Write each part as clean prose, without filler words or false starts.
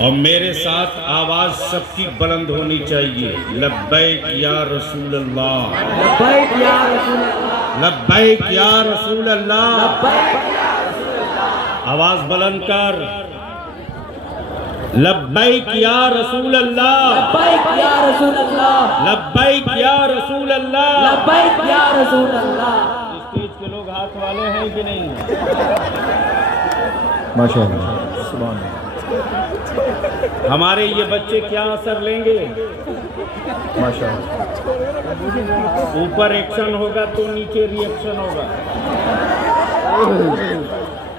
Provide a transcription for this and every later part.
और मेरे साथ आवाज सबकी बुलंद होनी चाहिए। लब्बैक या रसूल अल्लाह, लब्बैक या रसूल अल्लाह, लब्बैक या रसूल अल्लाह। लब्बैक या रसूल अल्लाह। आवाज बुलंद कर। लब्बैक या रसूल अल्लाह, लब्बैक या रसूल अल्लाह, लब्बैक या रसूल अल्लाह। लब्बैक या रसूल अल्लाह। स्टेज के लोग हाथ वाले हैं कि नहीं? माशाअल्लाह, सुभान अल्लाह। हमारे ये बच्चे क्या असर लेंगे? माशाअल्लाह। ऊपर एक्शन होगा तो नीचे रिएक्शन होगा,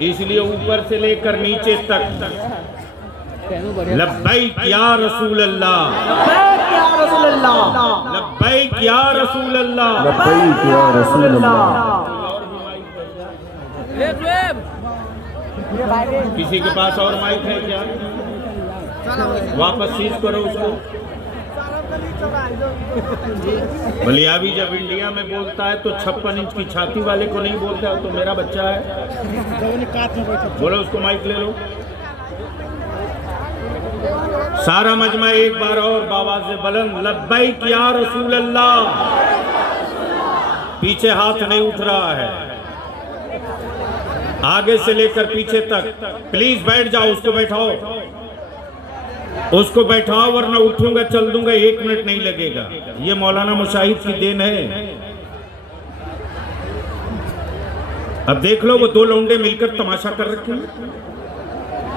इसलिए ऊपर से लेकर नीचे तक लब्बैक या रसूल अल्लाह, लब्बैक या रसूल अल्लाह, लब्बैक या रसूल अल्लाह। लब्बैक या रसूल अल्लाह। किसी के पास और माइक है क्या? वापस सीज करो उसको। बलियाबी जब इंडिया में बोलता है तो 56 इंच की छाती वाले को नहीं बोलता है, तो मेरा बच्चा है। बोलो उसको माइक ले लो। सारा मजमा एक बार और बावाज़े बुलंद लब्बैक या रसूल अल्लाह। पीछे हाथ नहीं उठ रहा है, आगे से लेकर पीछे तक। प्लीज बैठ जाओ, उसको बैठाओ, उसको बैठाओ, वरना उठूंगा चल दूंगा, 1 मिनट नहीं लगेगा। ये मौलाना मुशाहिद की देन है। अब देख लो, वो 2 लौंडे मिलकर तमाशा कर रखे हैं।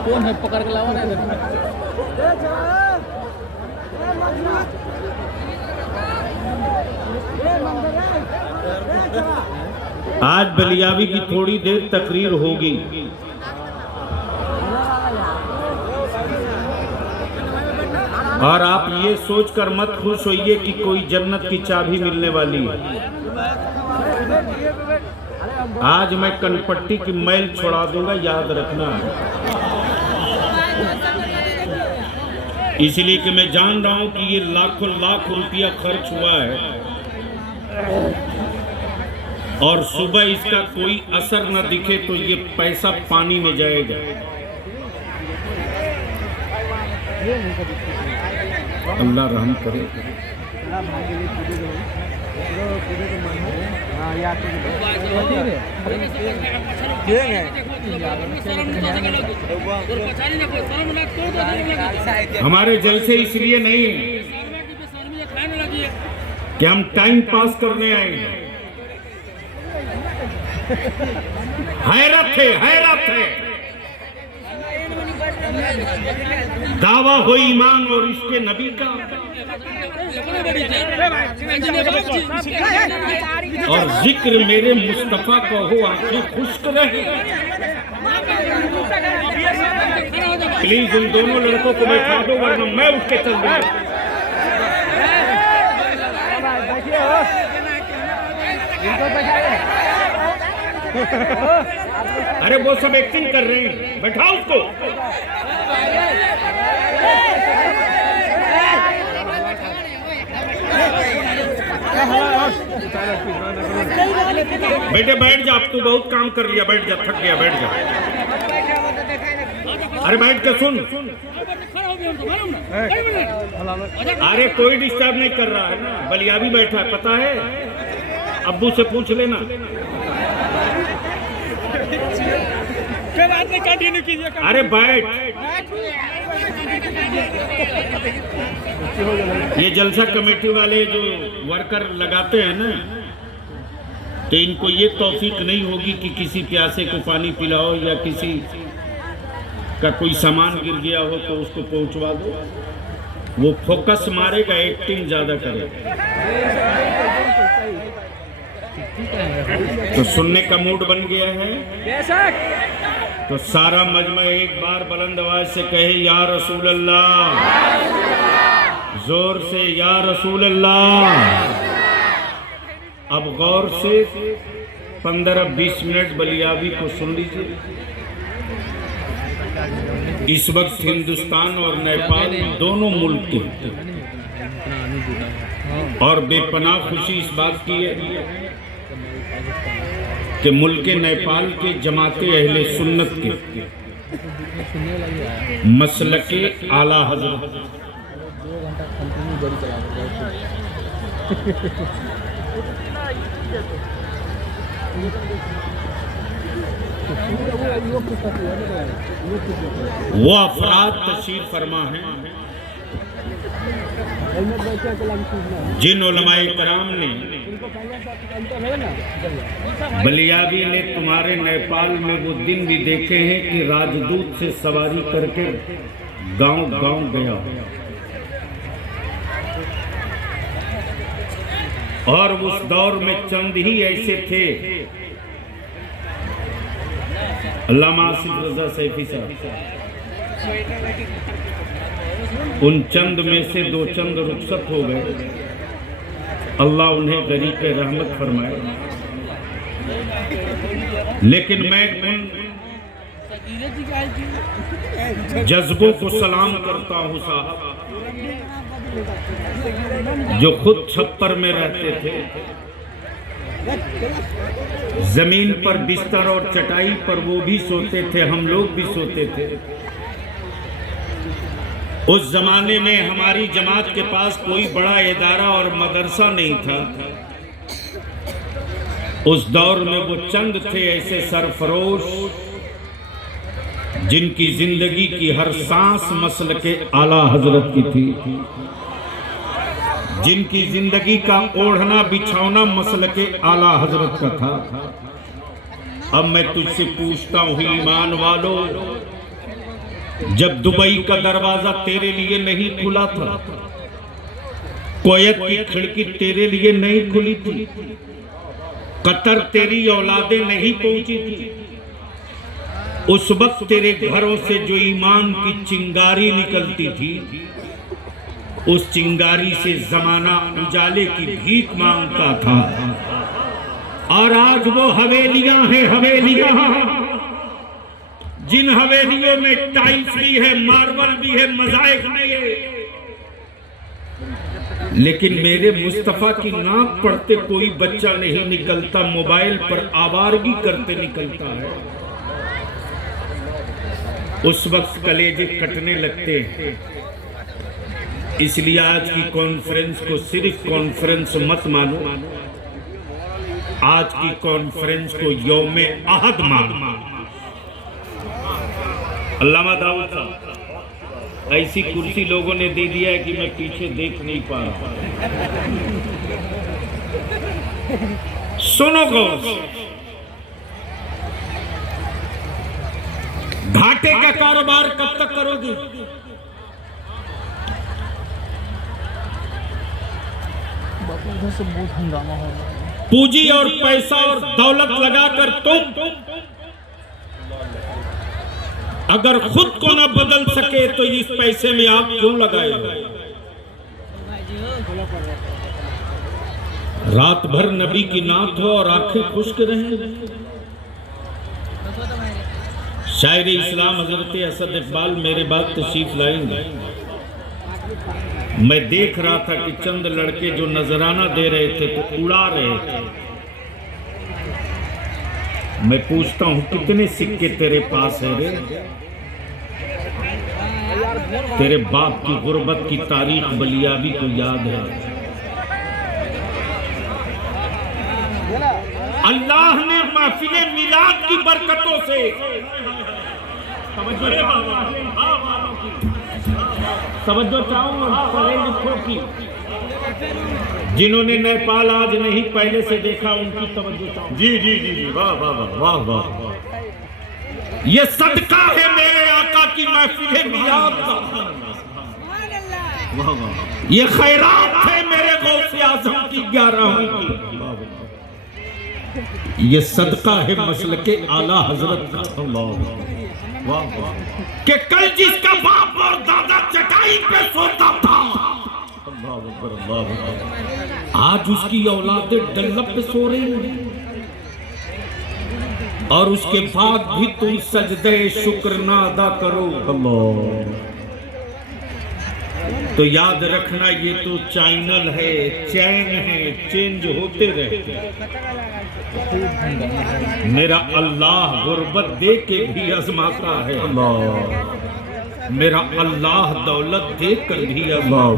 कौन है? पकड़ के लाओ ना। आज बलियाबी की थोड़ी देर तकरीर होगी। और आप ये सोचकर मत खुश होइए कि कोई जन्नत की चाबी मिलने वाली है। आज मैं कनपट्टी की मैल छोड़ा दूंगा, याद रखना। इसलिए कि मैं जान रहा हूं कि ये लाखों लाख रुपया खर्च हुआ है और सुबह इसका कोई असर न दिखे तो ये पैसा पानी में जाएगा। अल्लाह रहम करे। हमारे जलसे इसलिए नहीं कि हम टाइम पास करने आए हैं। हैरत है, हैरत है। दावा हो ईमान और इसके नबी का, और जिक्र मेरे मुस्तफा को हो, आंखें खुश्क रहे। प्लीज उन दोनों लड़कों को बैठा दो, वरना मैं उठ के चल दूंगा। अरे वो सब एक्टिंग कर रहे हैं, बैठाओ उसको। बेटे बैठ जा, अब तू बहुत काम कर लिया, बैठ जा, थक गया, बैठ जा। अरे बैठ के सुन। अरे कोई डिस्टर्ब नहीं कर रहा है ना, बलियाबी बैठा है, पता है? अब्बू से पूछ लेना। अरे बैठ। ये जलसा कमेटी वाले जो वर्कर लगाते हैं ना, तो इनको ये तौफीक नहीं होगी कि किसी प्यासे को पानी पिलाओ या किसी का कोई सामान गिर गया हो तो उसको पहुंचवा दो। वो फोकस मारेगा, एक्टिंग ज्यादा करेगा। तो सुनने का मूड बन गया है। तो सारा मजमा एक बार बुलंद आवाज से कहे या रसूल अल्लाह, जोर से या रसूल अल्लाह। अब गौर से 15-20 मिनट बलियाबी को सुन लीजिए। इस वक्त हिंदुस्तान और नेपाल दोनों मुल्क के, और बेपनाह खुशी इस बात की है कि मुल्क नेपाल के जमाते अहले सुन्नत के सुनने लगी है मसलके आला हजरत 2 घंटा कंटिन्यू गाड़ी चला वो अफराद तशरीफ फरमा हैं जिन उलमाए कराम ने बलियाबी ने तुम्हारे नेपाल में वो दिन भी देखे हैं कि राजदूत से सवारी करके गांव गया और उस दौर में चंद ही ऐसे थे। अल्लामा आसिफ रजा सैफी साहब, उन चंद में से 2 चंद रुखसत हो गए, अल्लाह उन्हें गरीब पे रहमत फरमाए। लेकिन मैं उन जज्बों को सलाम करता हूँ साहब जो खुद छप्पर में रहते थे, जमीन पर बिस्तर और चटाई पर वो भी सोते थे, हम लोग भी सोते थे। उस जमाने में हमारी जमात के पास कोई बड़ा इदारा और मदरसा नहीं था। उस दौर में वो चंद थे ऐसे सरफरोश जिनकी जिंदगी की हर सांस मसलके आला हजरत की थी, जिनकी जिंदगी का ओढ़ना बिछौना मसलके आला हजरत का था। अब मैं तुझसे पूछता हूँ ईमान वालों, जब दुबई का दरवाजा तेरे लिए नहीं खुला था, कोयत की खिड़की तेरे लिए नहीं खुली थी, कतर तेरी औलादें नहीं पहुंची थी, उस वक्त तेरे घरों से जो ईमान की चिंगारी निकलती थी, उस चिंगारी से जमाना उजाले की भीख मांगता था। और आज वो हवेलियां हैं, हवेलियां जिन हवेलियों में टाइल्स भी है, मार्बल भी है, मोज़ाइक भी है, लेकिन मेरे मुस्तफा की नाक पढ़ते कोई बच्चा नहीं निकलता, मोबाइल पर आवारगी करते निकलता है। उस वक्त कलेजे कटने लगते हैं। इसलिए आज की कॉन्फ्रेंस को सिर्फ कॉन्फ्रेंस मत मानो, आज की कॉन्फ्रेंस को यौम अहद मानो। अल्लामा दाऊद साहब, ऐसी कुर्सी लोगों ने दे दिया है कि मैं पीछे देख नहीं पा रहा। सुनो गौर से, घाटे का कारोबार कब तक करोगे? उधर से बहुत हंगामा हो रहा है। पूंजी और पैसा और दौलत लगाकर तुम अगर खुद को न बदल सके तो इस पैसे में आप क्यों लगाए? रात भर नबी की नात हो और आंखें खुश्क रहें। शायर इस्लाम हजरत असद इकबाल मेरे बाद तशरीफ लाएंगे। मैं देख रहा था कि चंद लड़के जो नजराना दे रहे थे तो उड़ा रहे थे। मैं पूछता हूं कितने सिक्के तेरे पास है रे? तेरे बाप की गुर्बत की तारीख बलियाबी को याद है। अल्लाह ने महफिले मिलाद की बरकतों से समझो चाहूँ की जिन्होंने नेपाल आज नहीं पहले से देखा उनकी तवज्जो चाहूँ। जी जी जी जी, वाह वाह वाह वाह वाह। ये सदका है मेरे आका की महफिले मिलाद का, वाह वाह। ये खैरात है मेरे गौसे आज़म की 11वीं की, ये सदका है मसलके आला हजरत का, वाह वाह। कि कल जिसका बाप और दादा चटाई पे सोता था, आज उसकी औलादें डल्लप पे सो रही हैं, और उसके बाद भी तुम सजदे शुक्र ना अदा करो। तो याद रखना ये तो चैनल है, चैन है, चेंज होते रहते हैं। मेरा अल्लाह गुर्बत दे के भी आजमाता है, अल्लाह मेरा अल्लाह दौलत दे कर भी अल्लाह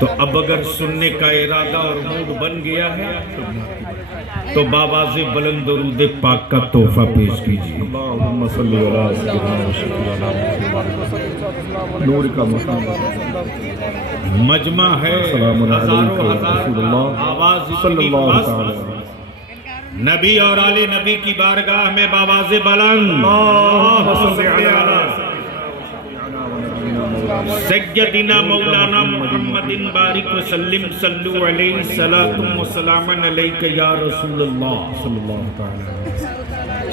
तो अब अगर सुनने का इरादा और मूड बन गया है तो बाबा से बुलंद दरूद पाक का तोहफा पेश कीजिए। अल्लाहुम्मा सल्ली अला सय्यिदिना व शफीअना मुहम्मद नूर का मकाम मजमा है, सलामुन हजारों अलैका हजार रसूलुल्लाह आवाज इतनी सल्लल्लाहु पास तआला पास। नबी और आले नबी की बारगाह में बाबा से बुलंद सय्यदिना मौलाना मुहम्मदिन बारिक वसल्लिम सल्लु अलैहि सलातुम व सलामन अलैका या रसूलल्लाह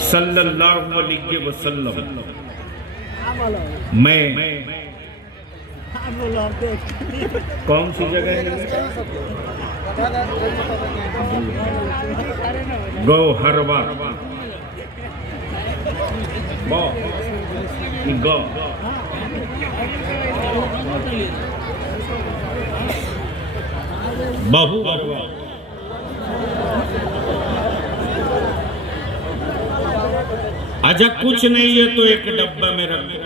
सल्लल्लाहु अलैहि वसल्लम। मैं कौन सी जगह है? गौहरवा गौ बहु अच्छा कुछ नहीं है तो एक डब्बा में रख दो।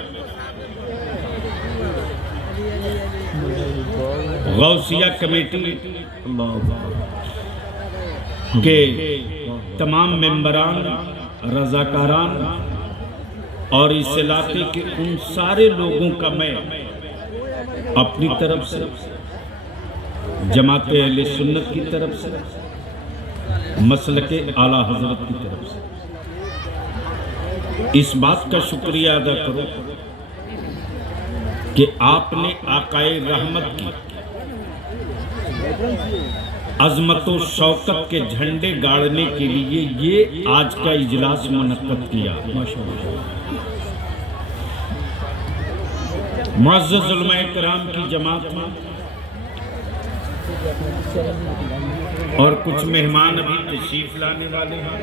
गौसिया कमेटी के तमाम मेंबरान, रजाकारान और इस इलाके के उन सारे लोगों का मैं अपनी तरफ से, जमाते अहले सुन्नत की तरफ से, मसलके आला हजरत की तरफ से इस बात का शुक्रिया अदा करो कि आपने आकाए रहमत की अजमत व शौकत के झंडे गाड़ने के लिए ये आज का इजलास मुनक्कद किया। मुअज़्ज़ज़ उलमाए किराम की जमात में और कुछ मेहमान अभी तशरीफ लाने वाले हैं।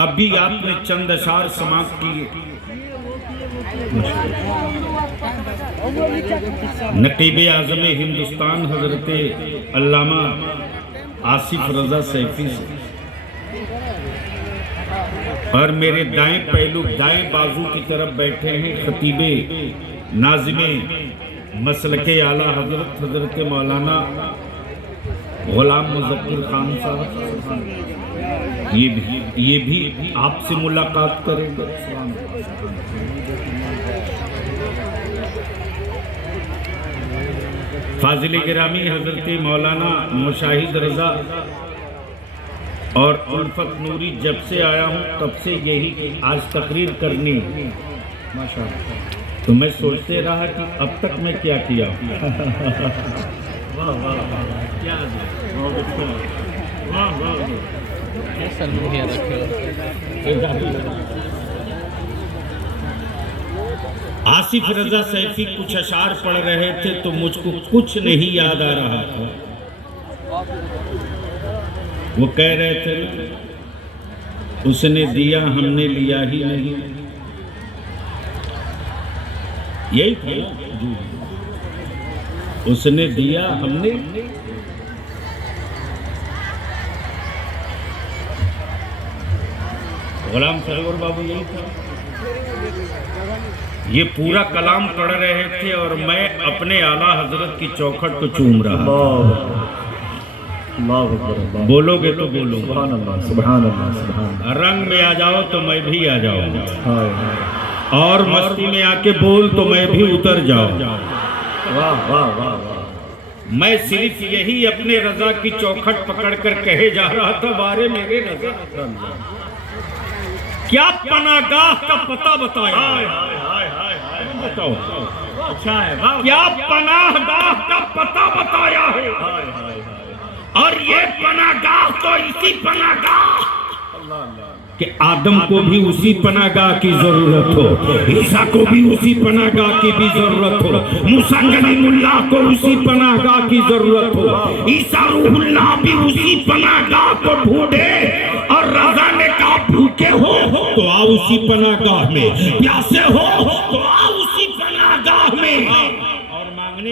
अभी आपने चंद अशार समाप्त किए। नकीब आज़म हिंदुस्तान हजरत अल्लामा आसिफ रजा सैफी से और मेरे दाएं पहलू दाएं बाजू की तरफ बैठे हैं खतीबे नाज़िमे मसलके आला हजरत हजरत मौलाना गुलाम मुज़फ़्फ़र खान साहब। ये भी आपसे मुलाकात करेंगे। फाजिल गिरामी हजरत मौलाना मुशाहिद रजा और उल्फत नूरी, जब से आया हूँ तब से यही आज तकरीर करनी माशाअल्लाह। तो मैं सोचते रहा कि अब तक मैं क्या किया। वाह वाह वाह, क्या वाह वाह। आसिफ रजा सैफी कुछ अशार पढ़ रहे थे तो मुझको कुछ नहीं याद आ रहा था। वो कह रहे थे उसने दिया हमने लिया ही नहीं, यही था। उसने दिया हमने गुलाम सरवर बाबू, यही था। ये पूरा कलाम पढ़ रहे थे और मैं अपने आला हजरत की चौखट को चूम रहा। बोलोगे तो बोलो सुभान अल्लाह सुभान अल्लाह सुभान अल्लाह। रंग में आ जाओ तो मैं भी आ जाऊँ और मस्ती में आके बोल तो मैं भी उतर जाऊँ। वाह वाह वाह वाह। मैं सिर्फ यही अपने रजा की चौखट पकड़कर कहे जा रहा था, बारे मेरे रजा क्या पनागाह का पता बताया। बताओ अच्छा है, क्या पनाहगाह का पता बताया है। और ये पनागाह तो इसी पनागाह कि आदम को भी उसी पनागाह की जरूरत हो, ईसा को भी उसी पनागाह की भी जरूरत हो, मूसा कलीमुल्लाह को उसी पनागाह की जरूरत हो, ईसा रूहुल्लाह भी उसी पनागाह को ढूंढे। और रजा ने कहा भूखे हो तो आओ उसी पनागाह में, प्यासे हो तो आओ उसी पनागाह में,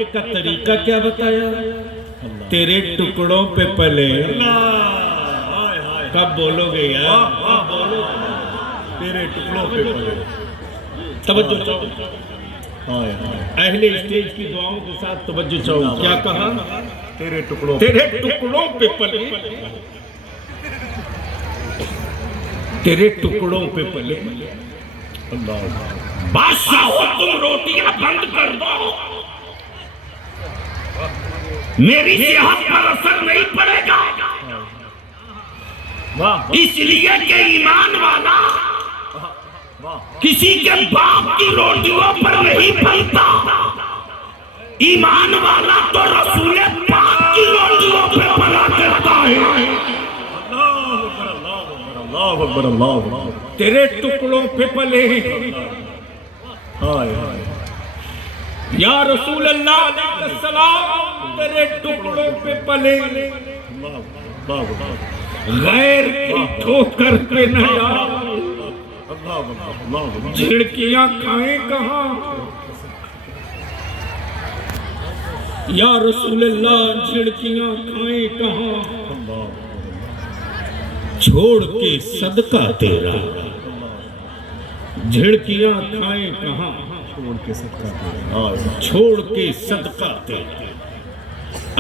काटने का तरीका क्या बताया? तेरे टुकड़ों पे पले। कब बोलोगे यार? तेरे टुकड़ों पे पले। तवज्जो चाहो, अहले स्टेज की दुआओं के साथ तवज्जो चाहो। क्या कहा? तेरे टुकड़ों पे पले, तेरे टुकड़ों पे पले। अल्लाह। बादशाह हो तुम रोटियां बंद कर दो, मेरी सेहत पर असर नहीं पड़ेगा। वाह इसलिए कि ईमान वाला किसी के बाप की रोटियों पर नहीं पलता, ईमान वाला तो रसूल पाक की रोटियों पर पला करता है। अल्लाह अकबर अल्लाह अकबर। तेरे टुकड़ों पे पले हाय हाय या रसूल अल्लाह अलैहि सलाम, तेरे टुकड़ों पे पले। अल्लाह अल्लाह गैर की ठोकर पे न यार, अल्लाह। झिड़कियां खाएं कहाँ? या रसूल अल्लाह झिड़कियां खाएं कहाँ? छोड़ के सदका तेरा झिड़कियां खाएं कहाँ? छोड़ के सदका, छोड़ के सदका तेरा।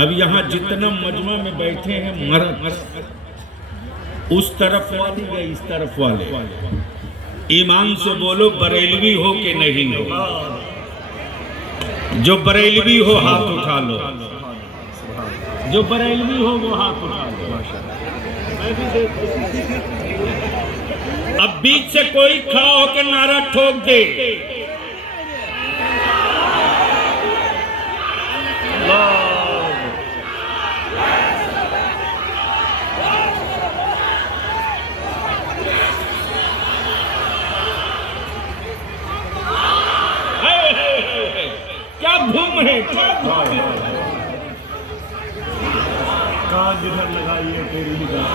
अब यहाँ जितना मजमा में बैठे हैं मर्द, उस तरफ वाले या इस तरफ वाले, ईमान से बोलो बरेलवी हो कि नहीं हो? जो बरेलवी हो हाथ उठा लो, जो बरेलवी हो वो हाथ उठा लो। अब बीच से कोई खड़ा होकर नारा ठोक दे, क्या धूम है? कान जिधर लगाइए तेरी निगाह,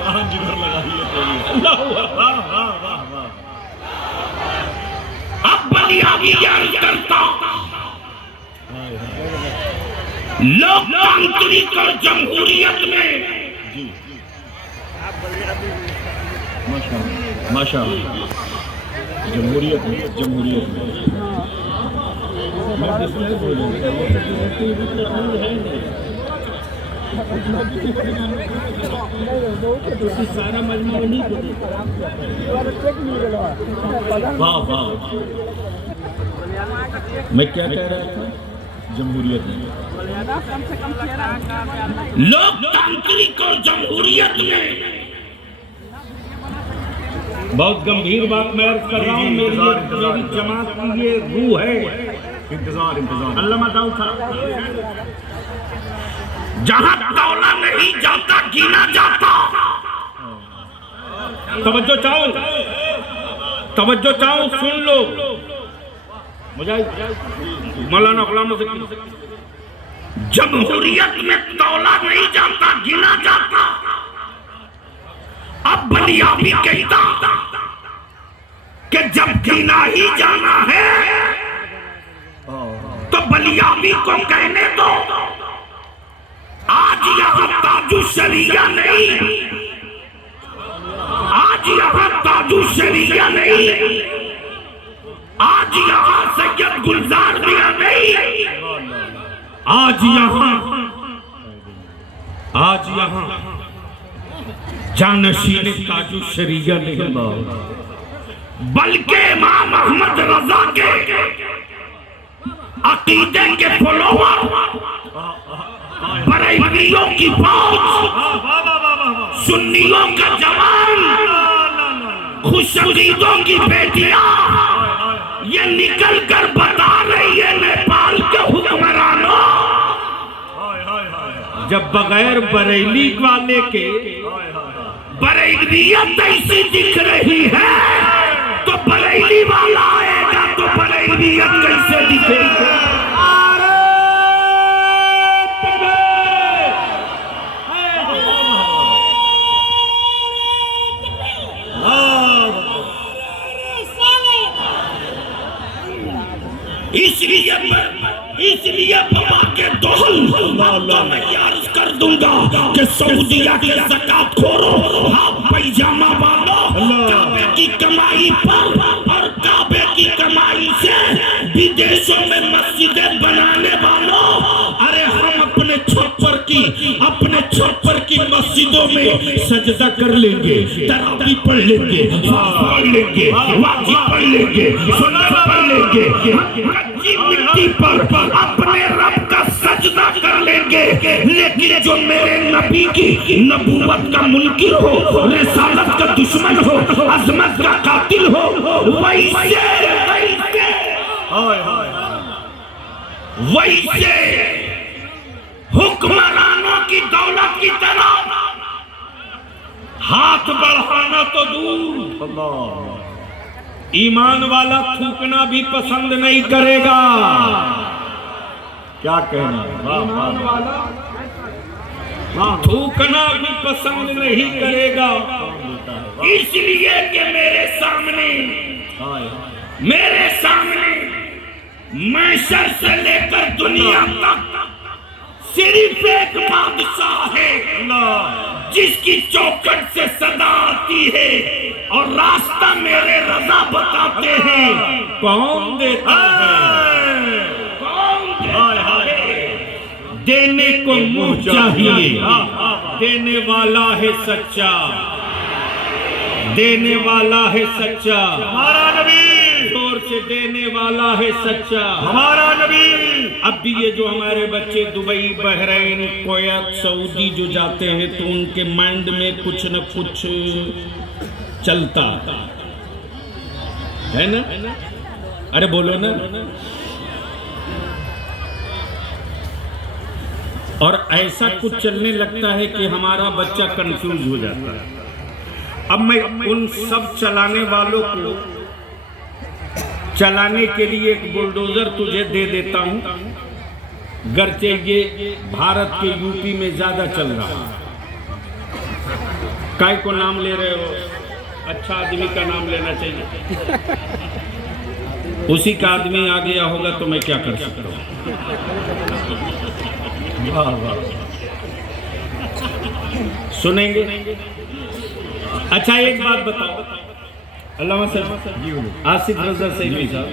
कान जिधर लगाइए तेरी। अल्लाह वाह वाह वाह वाह। अब बलियाबी अर्ज करता, लोकतांत्रिक और जमहूरियत में माशाअल्लाह माशाअल्लाह। जमहूरियत में, जमहूरियत में सारा मजमा नहीं। वाह वाह। मैं क्या कह रहा था? जमहूरियत में, लोकतांत्रिक और जमहूरियत में बहुत गंभीर बात मैं अर्ज कर रहा हूँ। मेरी जमात की ये रूह है। इंतजार इंतजार। अल्लामा दाऊद साहब, जहां तौला नहीं जाता गिना जाता। तवज्जो चाहो, तवज्जो चाहो, सुन लो मुजाहिद मौलाना गुलाम नबी। जमहूरियत में तौला नहीं जाता गिना जाता। अब बलियाबी कहता कि जब गिना ही जाना है तो बलियाबी को कहने दो। आज यहाँ ताजु शरिया नहीं, आज यहाँ ताजु शरिया नहीं, आज यहाँ सैयद गुलजार मियां नहीं, आज यहाँ जानशीन ताजु शरिया नहीं, बल्कि इमाम अहमद रजा के अकीदे के फॉलोवर, बरेलवियों की फौज, सुन्नियों का जवान, खुशअकीदों की बेटियां ये निकल कर बता रही है नेपाल के हुक्मरानों, जब बगैर बरेली वाले के बरेलियत ऐसी दिख रही है तो बरेली वाला आएगा तो बरेलियत कैसे दिखेगी? इसलिए तो मैं अर्ज कर दूंगा कि सऊदीया के ज़कात खोरो, हाफ पैजामा वालों, काबे की कमाई पर और काबे की कमाई से विदेशों में मस्जिदें बनाने वालों, अरे हम अपने छप्पर की मस्जिदों में सजदा कर लेंगे, तरावी पढ़ लेंगे, पढ़ लेंगे, वाजिब पढ़ लेंगे, सुन्नत पढ़ लेंगे, कच्ची मिट्टी पर अपने रब का सजदा कर लेंगे। लेकिन जो मेरे नबी की नबूवत का मुनकिर हो, रिसालत का दुश्मन हो, अजमत का कातिल हो, वैसे हुक्मरानों की दौलत की तरफ हाथ बढ़ाना तो दूर, ईमान वाला थूकना भी पसंद नहीं करेगा। क्या कहना, ईमान वाला थूकना भी पसंद नहीं करेगा। इसलिए कि मेरे सामने मैशर से लेकर दुनिया तक सिर्फ एक बादशाह है जिसकी चौखट से सदा आती है और रास्ता मेरे रजा बताते हैं। कौन देता है? कौन देता है? देने को मुंह चाहिए, देने वाला है सच्चा, देने वाला है सच्चा हमारा नबी, जोर से देने वाला है सच्चा हमारा नबी। अब भी ये जो हमारे बच्चे दुबई, बहरीन, कुवैत, सऊदी जो जाते हैं तो उनके माइंड में कुछ न कुछ चलता है ना, अरे बोलो ना। और ऐसा कुछ चलने लगता है कि हमारा बच्चा कंफ्यूज हो जाता है। अब मैं उन सब चलाने वालों को चलाने के लिए एक बुलडोजर तुझे दे देता हूं, गरचे ये भारत के यूपी में ज्यादा चल रहा है। काय को नाम ले रहे हो? अच्छा आदमी का नाम लेना चाहिए। उसी का आदमी आ गया होगा तो मैं क्या कर सकता हूं। सुनेंगे? अच्छा एक बात बताओ, अल्लामा साहब, आसिफ रजा सैफी साहब,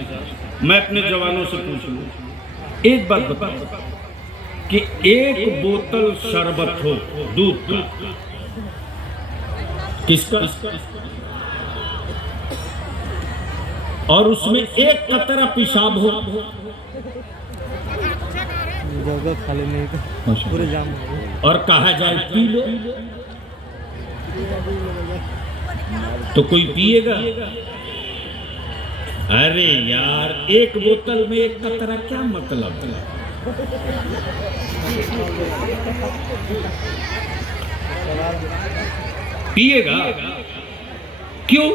मैं अपने जवानों से पूछूंगा, एक बात बताओ कि एक बोतल शरबत हो दूध का, किसका, और उसमें एक कतरा पेशाब हो, खाली नहीं तो पूरे जाम, और कहा जाए पी लो, तो कोई पिएगा? अरे यार, एक बोतल में एक कतरा क्या मतलब है? पिएगा? क्यों?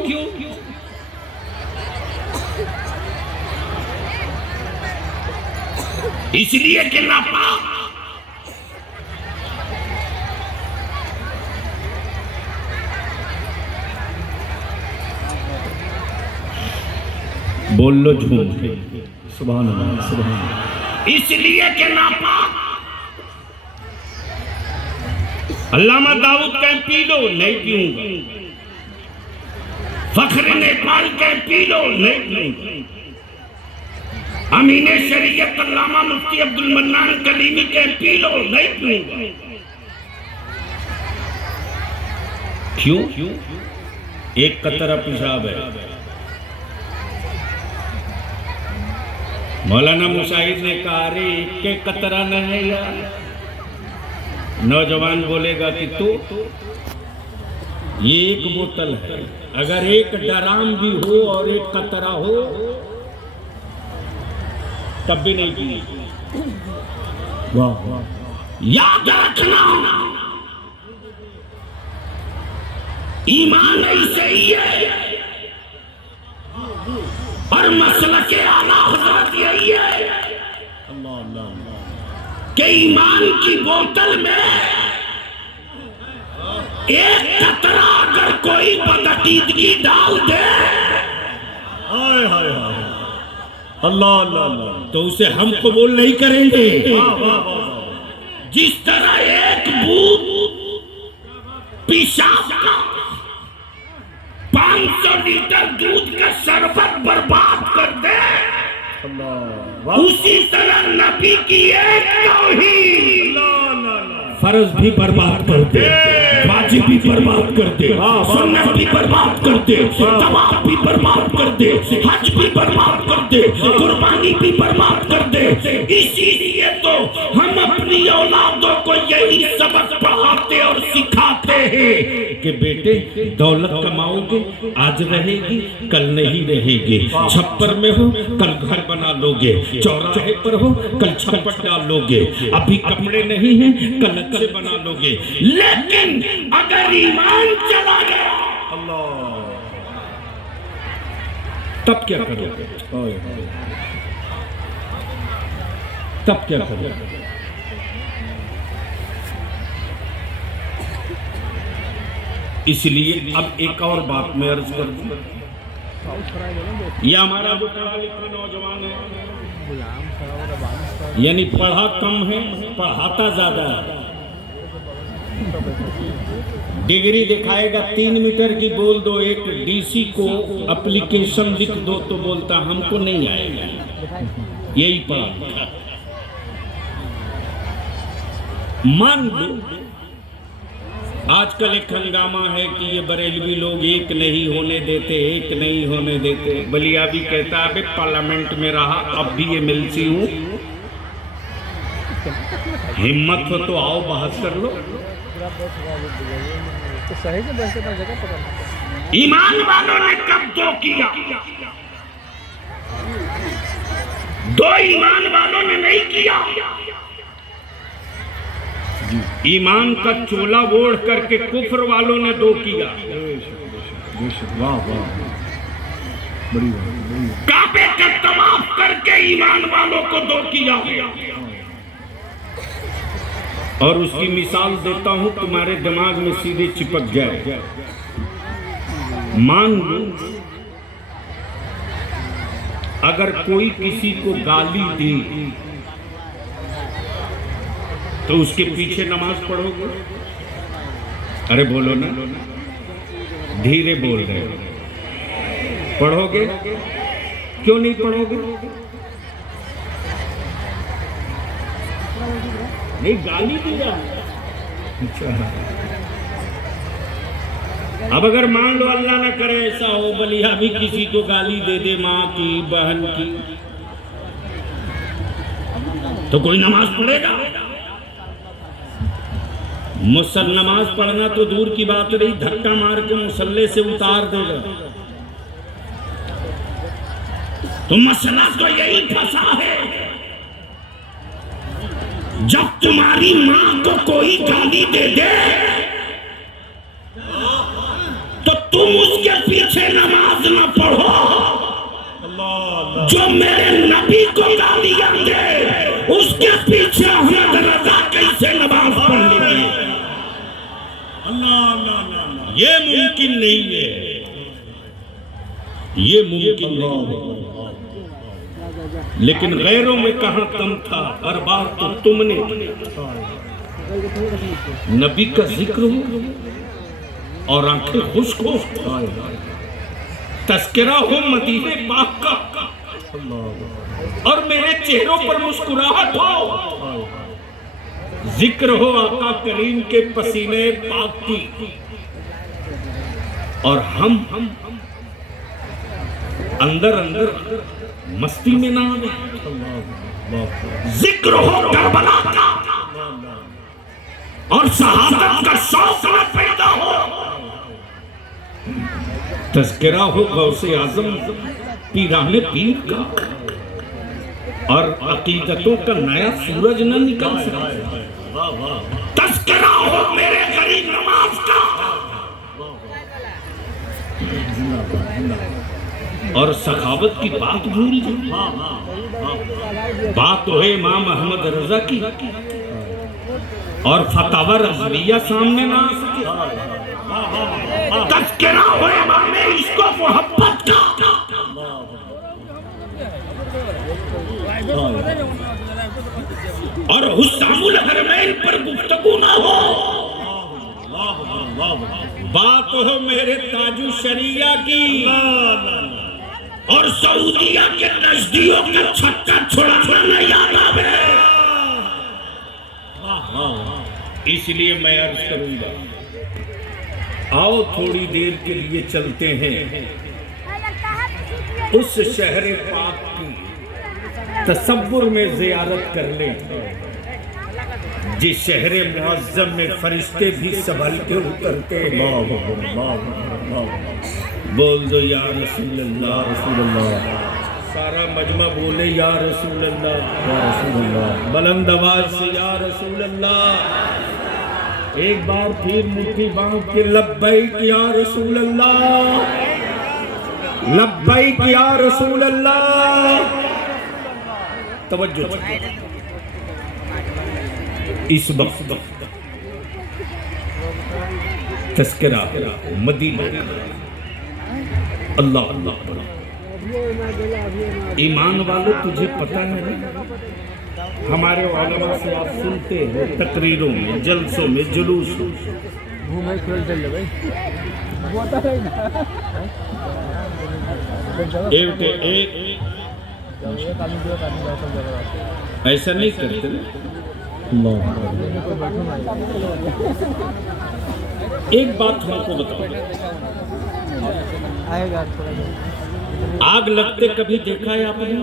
इसलिए कि नापाक। बोल लो झूठ, सुभान अल्लाह, सुभान अल्लाह। इसलिए कि नापाक। अल्लामा दाऊद कहें पी लो, नहीं पीऊंगा। फख्र नेपाल कहें पी लो, नहीं पीऊंगा। अमीने शरीयत अल्लामा मुफ्ती अब्दुल मन्नान कलीमी कहें पी लो, नहीं पीऊंगा। क्यों? एक कतरा पेशाब है। मौलाना मुशाहिद ने कहा, अरे एक कतरा नहीं यार। नौजवान बोलेगा कि तो ये एक बोतल है, अगर एक डराम भी हो और एक कतरा हो तब भी नहीं पिए। वाह वाह, याद रखना, ईमान ऐसे ही है और मसला के आला हजरत यही है अल्लाह अल्लाह, कि ईमान की बोतल में एक कतरा अगर कोई बदअकीदगी डाल दे, हाय हाय हाय, अल्लाह अल्लाह अल्लाह, तो उसे हम कबूल नहीं करेंगे। वाह वाह वाह, पेशाब का 500 लीटर दूध का शरबत बर्बाद कर दे, उसी तरह नबी की एक तौहीद फर्ज भी बर्बाद कर दे, वाजिब भी बर्बाद कर दे, सुन्नत भी बर्बाद कर दे, तवाफ भी बर्बाद कर दे, हज भी बर्बाद कर दे, कुर्बानी भी बर्बाद कर दे। इसीलिए तो हम अपनी औलादों को यही सबक पढ़ाते और सिखाते हैं कि बेटे दौलत कमाओगे, आज रहेगी कल नहीं रहेगी। छप्पर में हो कल घर बना लोगे, चौराहे पर हो कल छप्पर डाल लोगे, अभी कपड़े नहीं हैं कल अच्छे बना लोगे। लेकिन अगर ईमान चला गया तब क्या करोगे? तब क्या करोगे? इसलिए अब एक और बात मैं अर्ज कर दूं, ये हमारा जो पढ़ा लिखा नौजवान है, यानी पढ़ा कम है पढ़ाता ज्यादा है। डिग्री दिखाएगा 3 मीटर की, बोल दो एक डीसी को एप्लीकेशन लिख दो तो बोलता हमको नहीं आएगा। यही पढ़ा मान लो। आजकल एक हंगामा है कि ये बरेलवी लोग एक नहीं होने देते, एक नहीं होने देते। बलिया भी कहता है पार्लियामेंट में रहा, अब भी एमएलसी हूं, हिम्मत हो तो आओ बहस कर लो। ईमान वालों ने कब दो किया? दो ईमान वालों ने नहीं किया। ईमान का चोला ओढ़ करके कुफ्र वालों ने दो किया। वाह वाह, बड़ी बात। काबे का तवाफ करके ईमान वालों को दो किया। और उसकी मिसाल देता हूं, तुम्हारे दिमाग में सीधे चिपक जाए। मान लो अगर कोई किसी को गाली दे तो उसके पीछे नमाज पढ़ोगे? अरे बोलो ना, धीरे बोल रहे हो। पढ़ोगे? क्यों नहीं पढ़ोगे? नहीं, गाली दी जा। अब अगर मान लो अल्लाह ना करे ऐसा हो, बलिया भी किसी को गाली दे दे, माँ की बहन की, तो कोई नमाज पढ़ेगा? मुसल नमाज पढ़ना तो दूर की बात रही, धक्का मार के मुसल्ले से उतार देगा। तो मसला तो यही फंसा है, जब तुम्हारी मां को कोई गाली दे दे तो तुम उसके पीछे नमाज न पढ़ो। जो मेरे नबी को गालियां दे उसके पीछे अहमद रजा कैसे नमाज पढ़ लेगी? ये मुमकिन नहीं है, ये मुमकिन नहीं है। लेकिन गैरों में कहां दम था, हर बार तो तुमने नबी का जिक्र हो और आंखें खुश्क हो, तस्करा हो मदीने पाक का और मेरे चेहरों पर मुस्कुराहट हो, जिक्र हो आका करीम के पसीने पाक की, और हम अंदर अंदर मस्ती में ना आवे। जिक्र हो करबला का और शहादत का शौक न पैदा हो, तज़किरा हो गौसे आज़म पीराने पीर का और अकीदतों का नया सूरज न निकल सके। तज़किरा हो मेरे गरीब नवाज का और सखावत की बात भूल जाए। बात तो है इमाम अहमद रजा की और फतावा रज़विया सामने ना आ सके। तज़किरा हो इमाम इसको मोहब्बत का और हुस्नुल हरमैन पर गुफ्तगू ना हो। बात हो मेरे ताजू शरिया की और सऊदिया के नजदियों का छक्का छुड़ाना न याद आवे। इसलिए मैं अर्ज करूंगा, आओ थोड़ी देर के लिए चलते हैं उस शहर पाक की तसव्वुर में जियारत कर लें जिस शहर मुअज़्ज़म में फरिश्ते भी संभल के उतरते हैं। बोल दो या रसूल अल्लाह, रसूल अल्लाह। सारा मजमा बोले या रसूल अल्लाह, या रसूल अल्लाह। बुलंद आवाज से या रसूल अल्लाह। एक बार फिर मुट्ठी बांध के लब्बैक या रसूल अल्लाह, लब्बैक या रसूल अल्लाह। तवज्जो इस वक्त तज़किरा मदीना, अल्लाह अल्लाह। ईमान वालों, तुझे पता है ना, हमारे उलमा से आप सुनते हो तकरीरों में, जलसों में, जुलूस ऐसा नहीं करते ना। एक बात तुमको बताओ, आग लगते कभी देखा है आपने?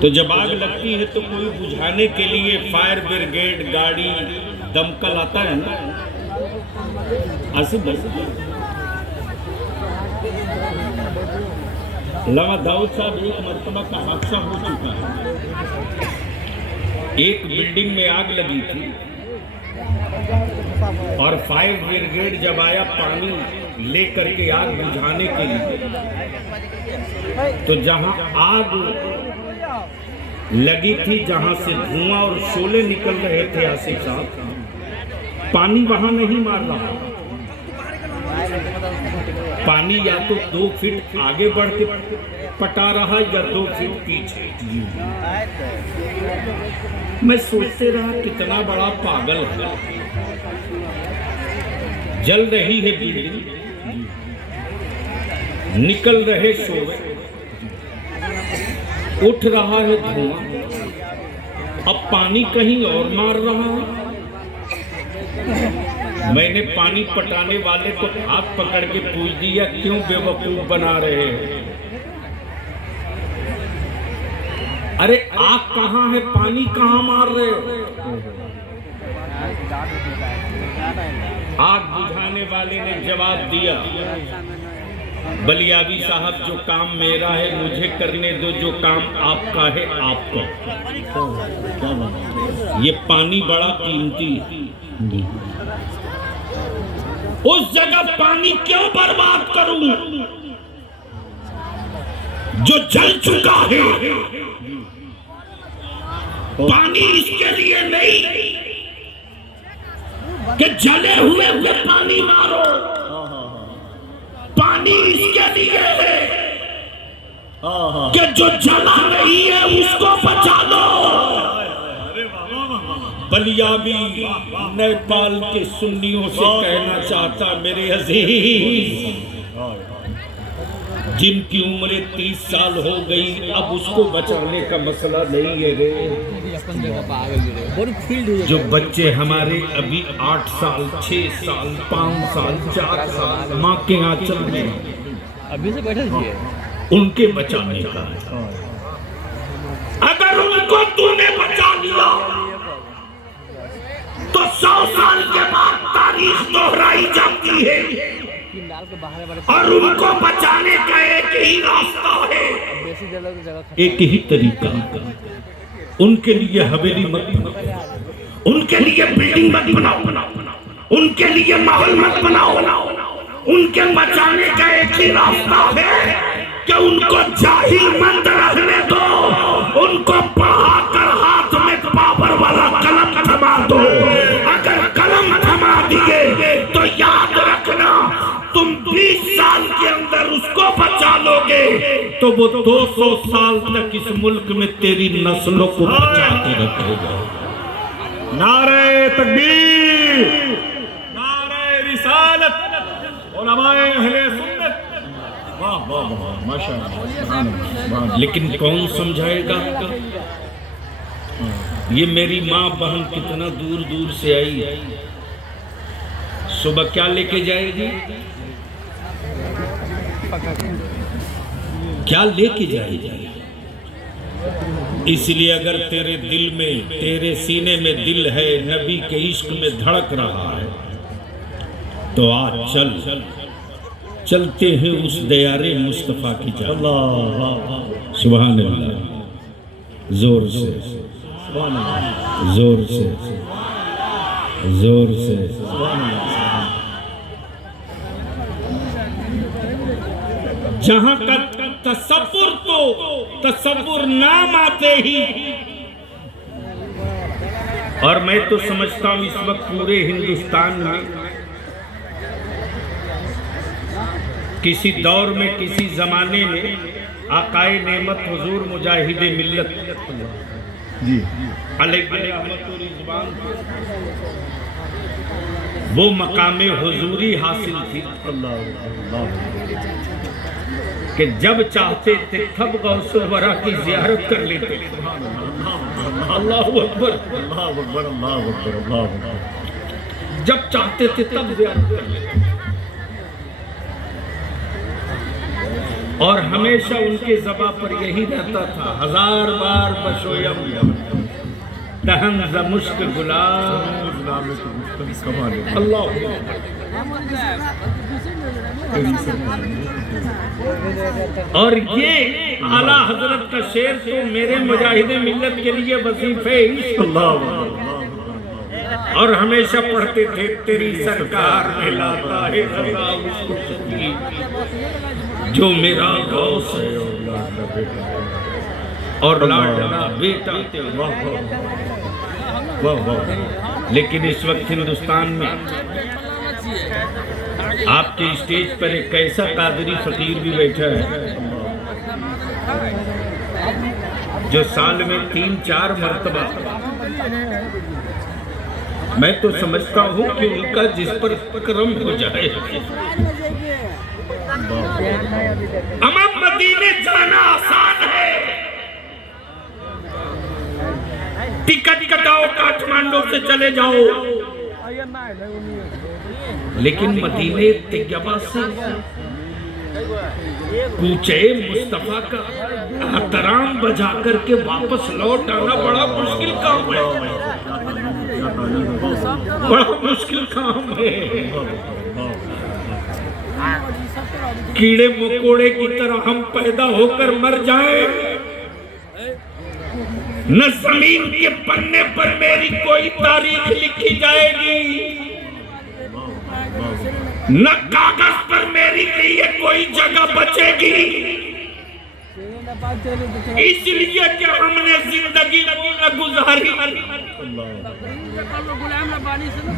तो जब आग लगती है तो कोई बुझाने के लिए फायर ब्रिगेड गाड़ी, दमकल आता है ना। आसिफ भाई, अल्लामा दाऊद साहब, एक मरतबा का हादसा हो चुका है। एक बिल्डिंग में आग लगी थी और फायर ब्रिगेड जब आया पानी लेकर के आग बुझाने के लिए, तो जहां आग लगी थी, जहां से धुआं और शोले निकल रहे थे, आसिफ साहब, पानी वहां नहीं मार रहा। पानी या तो 2 फीट आगे बढ़ के पटा रहा या 2 फीट पीछे। मैं सोचते रहा कितना बड़ा पागल है। जल रही है बिल्डिंग, निकल रहे शोर, उठ रहा है धुआं, अब पानी कहीं और मार रहा है। मैंने पानी पटाने वाले को हाथ पकड़ के पूछ दिया, क्यों बेवकूफ बना रहे हैं? अरे आग कहाँ है, पानी कहाँ मार रहे हो? आग बुझाने वाले ने जवाब दिया, बलियावी साहब, जो काम मेरा है मुझे करने दो, जो काम आपका है आपको। ये पानी बड़ा कीमती है, उस जगह पानी क्यों बर्बाद करूं जो जल चुका है? पानी इसके लिए नहीं कि जले हुए पे पानी मारो, पानी इसके लिए है कि जो जला नहीं है उसको बचा लो। बलियावी नेपाल के सुन्नियों से कहना चाहता, मेरे अजीज, जिनकी उम्र 30 साल हो गई, अब उसको बचाने का मसला नहीं है रे। जो बच्चे हमारे अभी 8 साल, 6 साल, 5 साल, 4 साल माँ के आंचल में अभी से बैठे थे, उनके बचाने का। अगर उनको तूने बचा लिया तो 100 साल के बाद तारीख दोहराई जाती है, और उनको बचाने का एक ही रास्ता है, एक ही तरीका। उनके लिए हवेली मत बनाओ, उनके लिए बिल्डिंग मत बनाओ, उनके लिए महल मत बनाओ, उनके बचाने का एक ही रास्ता है कि उनको जाहिलमंद रहने दो, उनको पढ़ाकर हाथ में पावर वाला कलम थमा दो। अगर कलम थमा दिए तो याद रखना, तुम 20 साल के अंदर उसको बचा लोगे तो वो 200 साल तक इस मुल्क में तेरी नस्लों को बचा के रखेगा। नारे तकबीर, नारे रिसालत, उलमाए अहले सुन्नत। वाह वाह वाह, माशाअल्लाह। लेकिन कौन समझाएगा? ये मेरी माँ बहन कितना दूर दूर से आई है, सुबह क्या लेके जाएगी, क्या लेके जाएगी? इसलिए अगर तेरे दिल में, तेरे सीने में दिल है, नबी के इश्क में धड़क रहा है, तो आज चल, चलते हैं उस दयारे मुस्तफा की जान। अल्लाह, सुभान अल्लाह, जोर से, जोर से, जोर से। जहां का तसव्वुर, तो तसव्वुर नाम आते ही, और मैं तो समझता हूं इस वक्त पूरे हिंदुस्तान में किसी दौर में, किसी जमाने में आकाए नेमत हुजूर मुजाहिदे मिल्लत जी, वो मकामे हुजूरी हासिल थी कि जब चाहते थे तब गौसे वरा की ज़ियारत कर लेते। अल्लाहु अकबर, अल्लाह अकबर, अल्लाह अकबर, अल्लाह अकबर। जब चाहते थे तब ज़ियारत कर लेते। और हमेशा उनके ज़बां पर यही रहता था, 1000 बार बशोयम दहन ज़ मुश्क गुलाम। अल्लाह, और ये आला हजरत का शेर तो मेरे मुजाहिदे मिल्लत के लिए वजीफे इश्क। और हमेशा पढ़ते थे, तेरी सरकार में लाता है खता उसको शकील, जो मेरा गौस है और लाडला बेटा। लेकिन इस वक्त हिंदुस्तान में आपके स्टेज पर एक ऐसा कादरी फकीर भी बैठा है जो साल में 3-4 मरतबा, मैं तो समझता हूँ कि उनका जिस पर करम हो जाए। अमम मदीने जाना आसान है, टिकट कटाओ, काठमांडू से चले जाओ, लेकिन मदीने तैयबा से कूचे मुस्तफा का एहतराम बजा करके वापस लौट आना बड़ा मुश्किल काम है, बड़ा मुश्किल काम है। कीड़े मकोड़े की तरह हम पैदा होकर मर जाएं, न जमीन के पन्ने पर मेरी कोई तारीख लिखी जाएगी, न कागज पर मेरी लिए कोई जगह बचेगी। इसलिए कि हमने जिंदगी न गुजारी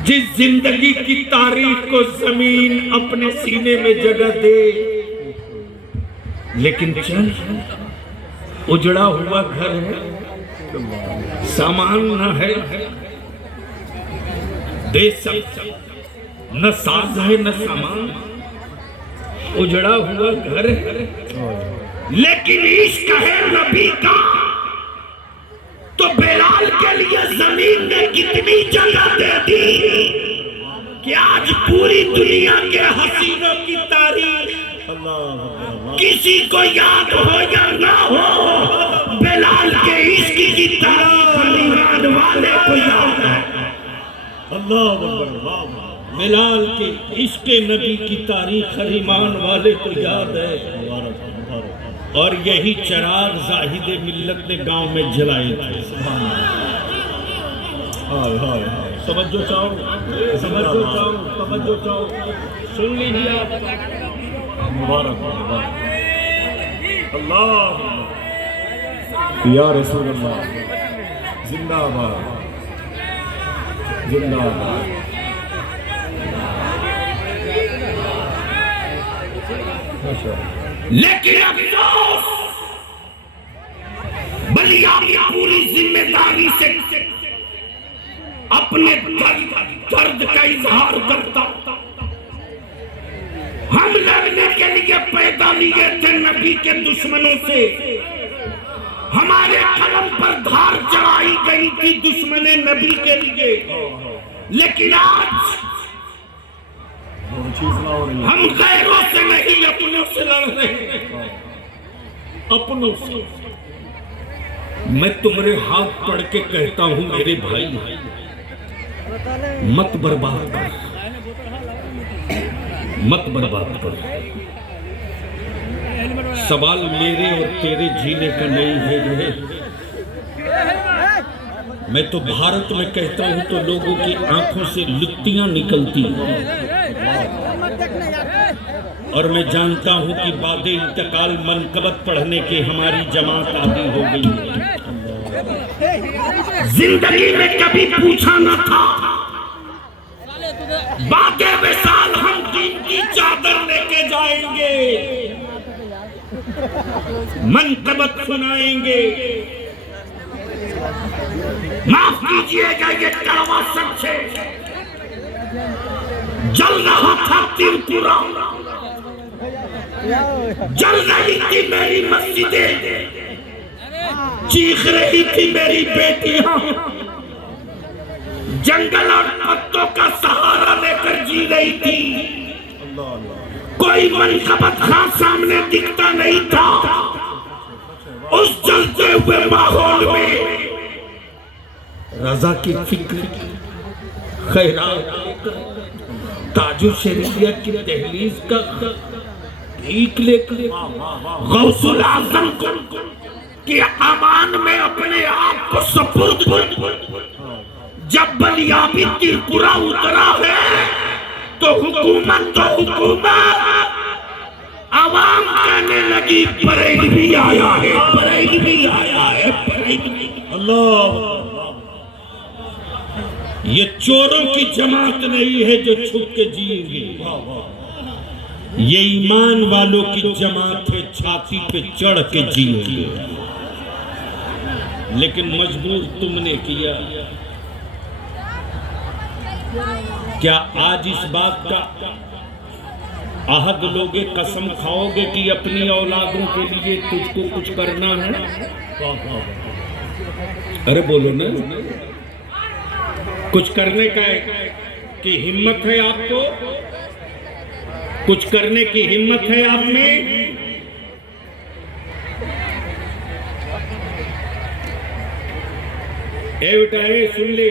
जिस जिंदगी की तारीख को जमीन अपने सीने में जगह दे। लेकिन चल, उजड़ा हुआ घर है, सामान न है, दे सब, न साज है न सामान, उजड़ा हुआ घर है, लेकिन इश्क है नबी का। तो बेलाल के लिए जमीन ने कितनी जगह दे दी कि आज पूरी दुनिया के हसीनों की तारीख किसी को याद हो या ना हो, बेलाल के इश्क की तारीख ईमान वाले को याद है। बेलाल के इश्क नबी की तारीख ईमान वाले को याद है। और यही चराग जाहिद मिल्लत ने गांव में जलाए थे। समझो चाहो, समझो चाहो, समझो चाहो, सुन लीजिए आप। मुबारक अल्लाह, या रसूल अल्लाह, जिंदाबाद जिंदाबाद। लेकिन अफसोस, बलिया की पूरी जिम्मेदारी से अपने दर्द का इजहार करता। हम लड़ने के लिए पैदा लिए थे नबी के दुश्मनों से, हमारे कलम पर धार चढ़ाई गई थी दुश्मने नबी के लिए। लेकिन आज हम गैरों से नहीं अपनों से लड़ रहे हैं, अपनों से। मैं तुम्हारे हाथ पढ़ के कहता हूं मेरे भाई, मत बर्बाद कर, मत बर्बाद कर। सवाल मेरे और तेरे जीने का नहीं है। मैं तो भारत में कहता हूं तो लोगों की आंखों से लुत्तियां निकलती हैं, और मैं जानता हूं कि बाद इंतकाल मनकबत पढ़ने की हमारी जमात आदि हो गई है। जिंदगी में कभी पूछा न था, बातें विशाल हम दीन की चादर लेके जाएंगे, मनकबत सुनाएंगे। माफ कीजिएगा ये कड़वा सच है। जल रहा था त्रिपुरा, जल रही थी मेरी मस्जिदें, चीख रही थी मेरी बेटियां, जंगल और पत्तों का सहारा लेकर जी रही थी। कोई मनकबत खां सामने दिखता नहीं था। उस जलते हुए माहौल में रजा की फिक्र, खैरात, ताजु शरीयत की दहलीज का भीख लेकर गौसुल आजम के अमान में अपने आप को सुपुर्द कर जब बलियाबी त्रिपुरा उतरा है तो हुकूमत आवाम कहने लगी परेड भी आया है, परेड भी आया है, परेड भी। अल्लाह, ये चोरों की जमात नहीं है जो छुप के जिएंगे, ये ईमान वालों की जमात है, छाती पे चढ़ के जिएंगे। लेकिन मजबूर तुमने किया। क्या आज इस बात का आहद लोगे, कसम खाओगे कि अपनी औलादों के लिए तुझको कुछ करना है? अरे बोलो ना, कुछ करने का की हिम्मत है आपको? कुछ करने की हिम्मत है आप में? ए बेटा, ए सुन ले,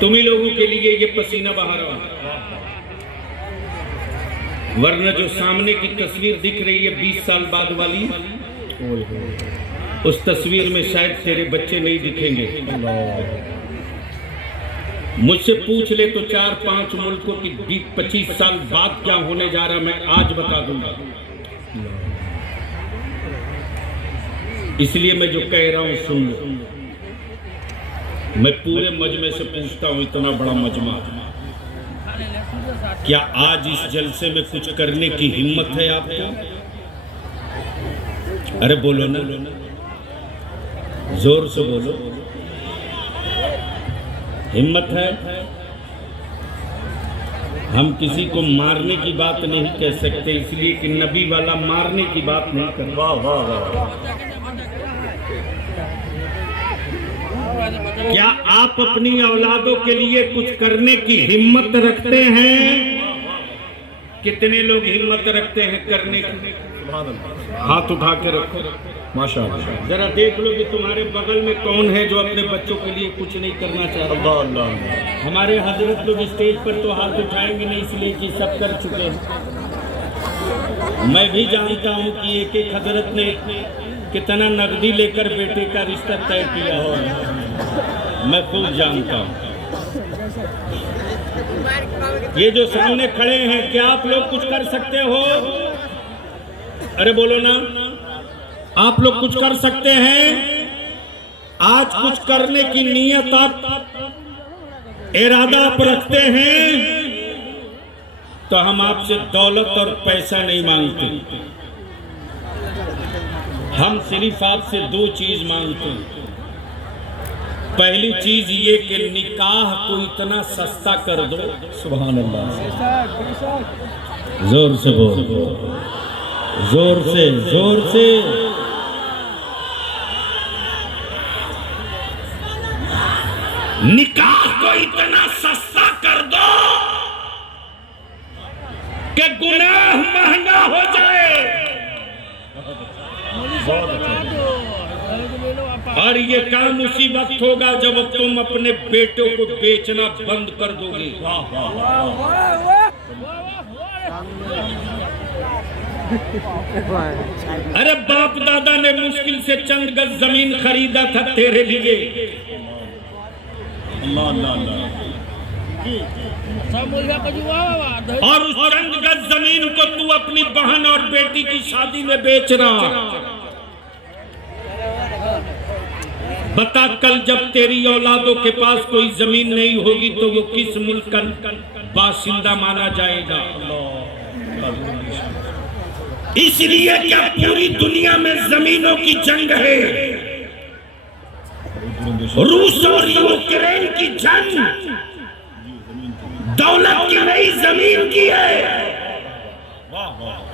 तुम्ही लोगों के लिए ये पसीना बहा रहा हूं, वरना जो सामने की तस्वीर दिख रही है 20 साल बाद वाली, उस तस्वीर में शायद तेरे बच्चे नहीं दिखेंगे। मुझसे पूछ ले तो 4-5 मुल्कों की 20-25 साल बाद क्या होने जा रहा मैं आज बता दूंगा। इसलिए मैं जो कह रहा हूं सुन लो। मैं पूरे मजमे से पूछता हूं, इतना बड़ा मजमा, क्या आज इस जलसे में कुछ करने की हिम्मत है आपको? अरे बोलो ना, जोर से बोलो, हिम्मत है? हम किसी को मारने की बात नहीं कह सकते, इसलिए कि नबी वाला मारने की बात नहीं कर। वाह वाह वाह। क्या आप अपनी औलादों के लिए कुछ करने की हिम्मत रखते हैं? कितने लोग हिम्मत रखते हैं करने की? हाथ उठा के रखो, माशाअल्लाह। जरा देख लो कि तुम्हारे बगल में कौन है जो अपने बच्चों के लिए कुछ नहीं करना चाहता। अल्लाह, हमारे हजरत लोग स्टेज पर तो हाथ उठाएंगे नहीं, इसलिए कि सब कर चुके हैं। मैं भी जानता हूँ कि एक एक हजरत ने कितना नकदी लेकर बेटे का रिश्ता तय किया हो, मैं खुद जानता हूँ। ये जो सामने खड़े हैं, क्या आप लोग कुछ कर सकते हो? अरे बोलो ना, आप लोग कुछ कर सकते हैं? आज कुछ करने की नीयत आप इरादा आप रखते हैं तो हम आपसे दौलत और पैसा नहीं मांगते, हम सिर्फ आपसे दो चीज मांगते हैं। पहली चीज ये कि निकाह को इतना सस्ता कर दो। सुभान अल्लाह, जोर से बोल, जोर से, जोर से। निकाह को इतना सस्ता कर दो कि गुनाह महंगा हो जाए। और ये काम उसी वक्त होगा जब तुम अपने बेटों को बेचना बंद कर दोगे। अरे बाप दादा ने मुश्किल से चंद गज जमीन खरीदा था तेरे लिए। और उस चंद गज जमीन को तू अपनी बहन और बेटी की शादी में बेच रहा। बता, कल जब तेरी औलादों के पास कोई जमीन नहीं होगी तो वो किस मुल्क का बाशिंदा माना जाएगा? इसलिए क्या पूरी दुनिया में जमीनों की जंग है? रूस और यूक्रेन की जंग दौलत की नहीं, जमीन की है।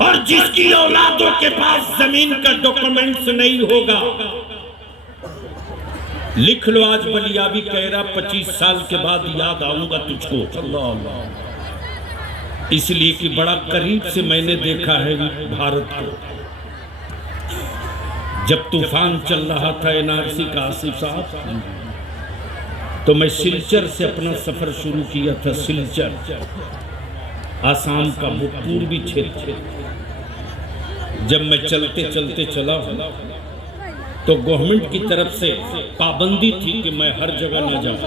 और जिसकी औलादों के पास जमीन का डॉक्यूमेंट्स नहीं होगा, लिख लो आज बलियाबी कह रहा 25 साल के बाद याद आऊंगा तुझको। इसलिए कि बड़ा करीब से मैंने देखा है भारत को। जब तूफान चल रहा था एनआरसी का, आसिफ साहब, तो मैं सिलचर से अपना सफर शुरू किया था। सिलचर आसाम का वो पूर्वी क्षेत्र। जब मैं चलते चलते चला तो गवर्नमेंट की तरफ से पाबंदी थी कि मैं हर जगह न जाऊं,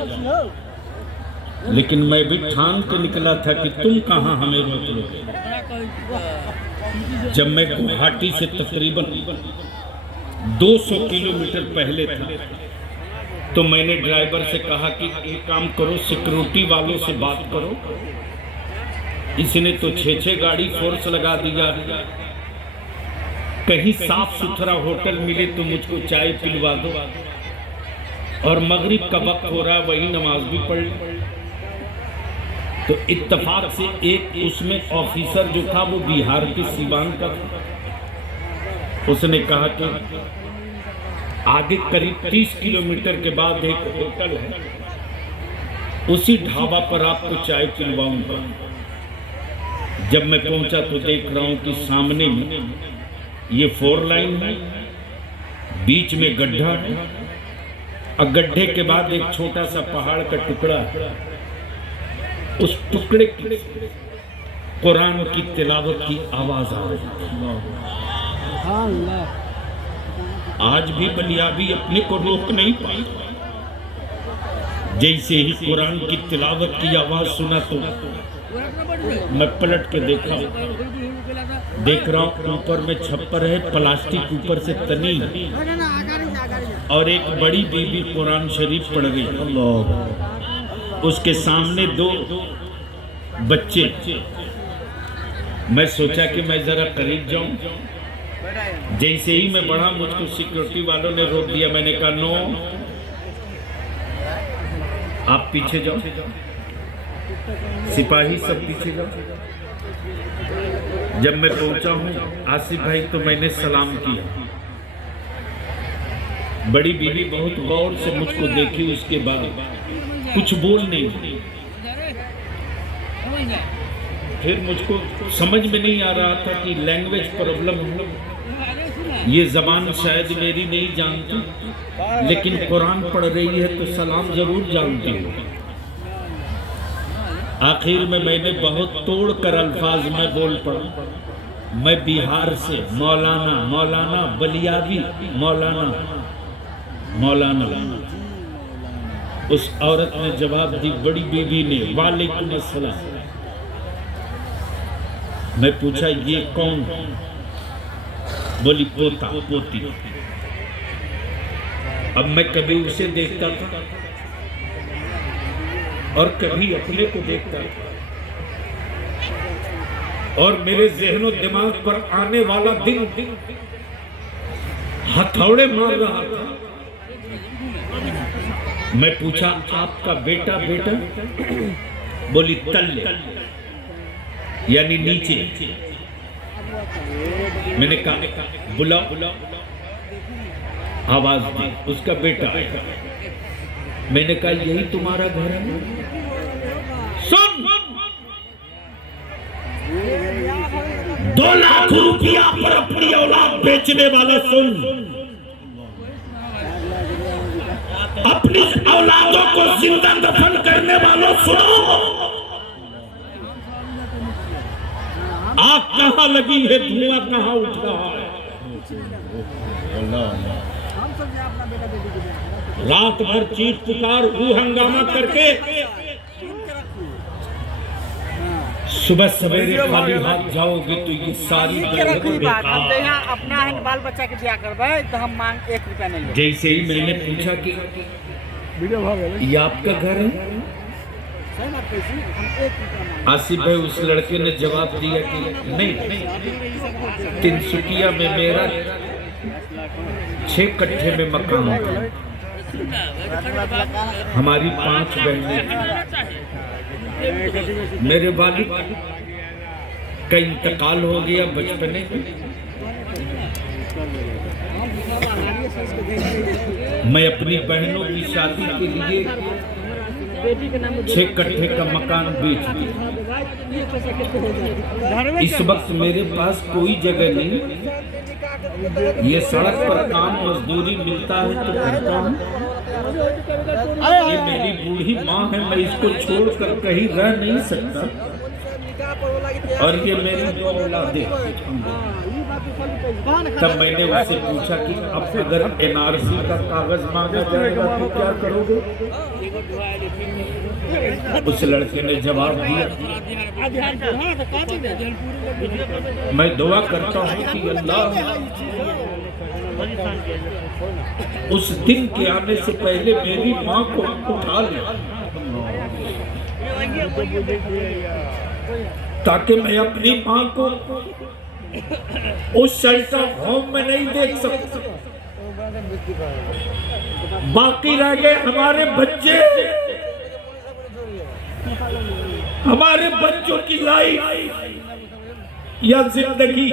लेकिन मैं भी ठान के निकला था कि तुम कहां हमें रोक लोगे। जब मैं गुवाहाटी से तकरीबन 200 किलोमीटर पहले था तो मैंने ड्राइवर से कहा कि एक काम करो, सिक्योरिटी वालों से बात करो। इसने तो 6 गाड़ी फोर्स लगा दिया। कहीं साफ सुथरा होटल मिले तो मुझको चाय पिलवा दो। और मगरिब का वक्त हो रहा, वही नमाज भी पढ़। तो इत्तेफाक से एक उसमें ऑफिसर जो था वो बिहार के सीवान का था। उसने कहा कि आगे करीब 30 किलोमीटर के बाद एक होटल है, उसी ढाबा पर आपको चाय पिलवाऊंगा। जब मैं पहुंचा तो देख रहा हूं कि सामने में ये 4 लाइन है, बीच में गड्ढा है और गड्ढे के बाद एक छोटा सा पहाड़ का टुकड़ा है। उस टुकड़े की कुरान की तिलावत की आवाज आ रही है। आज भी बलियाबी अपने को रोक नहीं पाई। जैसे ही कुरान की तिलावत की आवाज सुना तो मैं पलट के देखा, देख रहा हूँ ऊपर में छप्पर है, प्लास्टिक ऊपर से तनी और एक बड़ी बीबी कुरान शरीफ पढ़ गई। उसके सामने 2 बच्चे। मैं सोचा कि मैं जरा करीब जाऊं। जैसे ही मैं बढ़ा मुझको सिक्योरिटी वालों ने रोक दिया। मैंने कहा नो, आप पीछे जाओ। सिपाही सब पीछे जाओ। जब मैं पहुंचा हूं आसिफ भाई तो मैंने सलाम किया। बड़ी बीवी बहुत गौर से मुझको देखी, उसके बाद कुछ बोल नहीं। फिर मुझको समझ में नहीं आ रहा था कि लैंग्वेज प्रॉब्लम हो, ये जबान शायद मेरी नहीं जानती, लेकिन कुरान पढ़ रही है तो सलाम जरूर जानती हूँ। आखिर में मैंने बहुत तोड़ कर अल्फाज में बोल पड़ा, मैं बिहार से मौलाना, मौलाना बलियाबी, मौलाना, मौलाना। उस औरत ने जवाब दी, बड़ी बीवी ने, वालेकुम अस्सलाम। मैं पूछा ये कौन? बोली पोता, पोती। अब मैं कभी उसे देखता था और कभी अपने को देखता था, और मेरे ज़हन और दिमाग पर आने वाला दिन हथौड़े मार रहा था। मैं पूछा आपका बेटा बेटा? बोली तल्ले यानी नीचे। मैंने कहा बुलाओ, आवाज दी, उसका बेटा। मैंने कहा यही तुम्हारा घर है? सुन, 2 लाख रुपया पर अपनी औलाद बेचने वाला सुन, अपनी औलादों को जिंदा दफन करने वालों सुनो, आग कहां लगी है, धुआं कहां उठ रहा है। रात भर चीख पुकार हू हंगामा करके सुबह सवेरे खाली हाथ जाओगे तो ये सारी अपना है बाल बच्चा के दिया करबे तो हम मांग 1 रुपया नहीं। जैसे ही मैंने पूछा कि ये आपका घर है, आसिफ भाई उस लड़के ने जवाब दिया कि नहीं, तिनसुकिया में मेरा 6 कट्ठे में मकान है, हमारी 5 बहनें थी, मेरे वालिद का इंतकाल हो गया बचपने में, मैं अपनी बहनों की शादी के लिए 6 कट्ठे का मकान बेच दिया। इस वक्त मेरे पास कोई जगह नहीं, ये सड़क पर काम मजदूरी मिलता है तो करता हूँ। ये मेरी बूढ़ी माँ है, मैं इसको छोड़कर कहीं रह नहीं सकता, और ये मेरी 2 औलादें। तब मैंने उससे पूछा कि अब अगर NRC का कागज मांगा जाएगा तो क्या करोगे? उस लड़के ने जवाब दिया, मैं दुआ करता हूँ कि अल्लाह उस दिन के आने से पहले मेरी माँ को उठा ले, ताकि मैं अपनी माँ को उस शेल्टर होम में नहीं देख सकता। बाकी रह गए हमारे बच्चे, हमारे बच्चों की लाइफ या जिंदगी,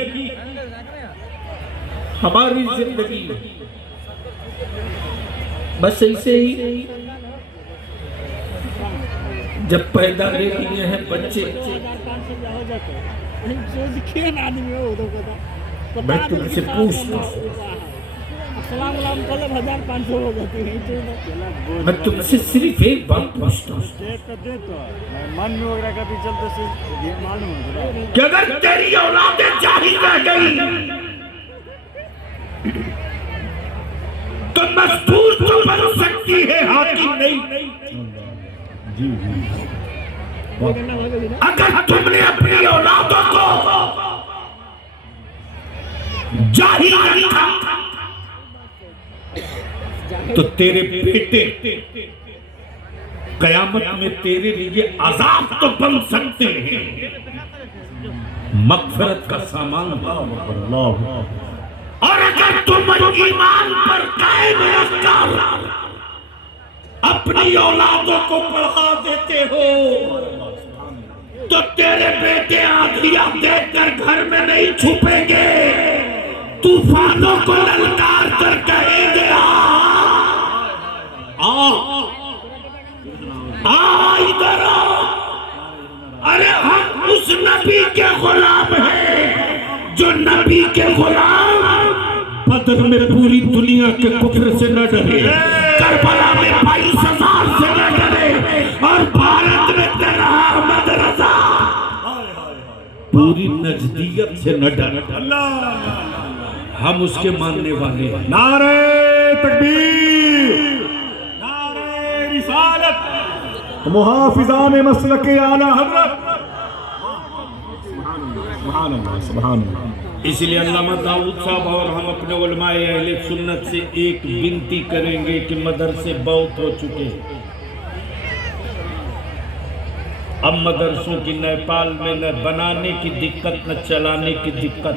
हमारी जिंदगी बस ऐसे ही जब पैदा ले लिए हैं बच्चे, मैं तुमसे पूछता हूँ, मैं तुमसे सिर्फ एक बात पूछता हूँ कि अगर तेरी औलादें जाहिल रह गई तो मजबूर तो बन सकती है, हाकिम नहीं। अगर तुमने अपनी औलादों को जाहिल रखा तो तेरे बेटे कयामत में तेरे लिए अजाब तो बन सकते हैं, मगफिरत का सामान। और अगर तुम ईमान पर कायम रहकर अपनी औलादों को पढ़ा देते हो तो तेरे बेटे आंधियां देखकर घर में नहीं छुपेंगे, तूफानों को ललकार कर कहेंगे आ इधर आओ। अरे हम उस नबी के गुलाम हैं जो नबी के गुलाम बदर में पूरी दुनिया के कुफ्र से न डरे, करबला में 22,000 से न डरे, और भारत में तेरा अहमद रजा पूरी नजदीयत से न डरे। हम उसके मानने वाले हैं। नारे तकबीर, नारे रिसालत, मुहाफिजान मसलक आला हज़रत, सुभान अल्लाह, सुभान अल्लाह। इसलिए अल्लामा दाऊद साहब और हम अपने उलमाए अहले सुन्नत से एक विनती करेंगे कि मदरसे बहुत हो चुके हैं। अब मदरसों की नेपाल में न बनाने की दिक्कत न चलाने की दिक्कत,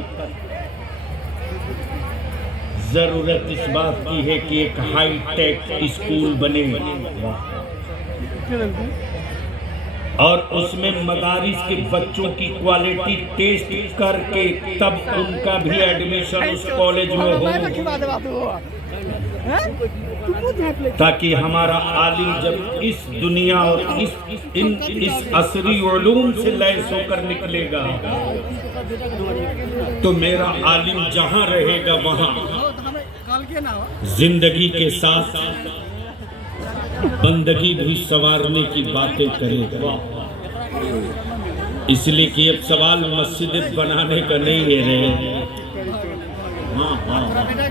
जरूरत इस बात की है कि एक हाईटेक स्कूल बने और उसमें मदारिस के बच्चों की क्वालिटी टेस्ट करके तब उनका भी एडमिशन उस कॉलेज में हो, ताकि हमारा आलिम जब इस दुनिया और इस असरी उलूम से लैस होकर निकलेगा तो मेरा आलिम जहां रहेगा वहां जिंदगी के साथ बंदगी भी संवारने की बातें करेगा। इसलिए कि अब सवाल मस्जिद बनाने का नहीं है,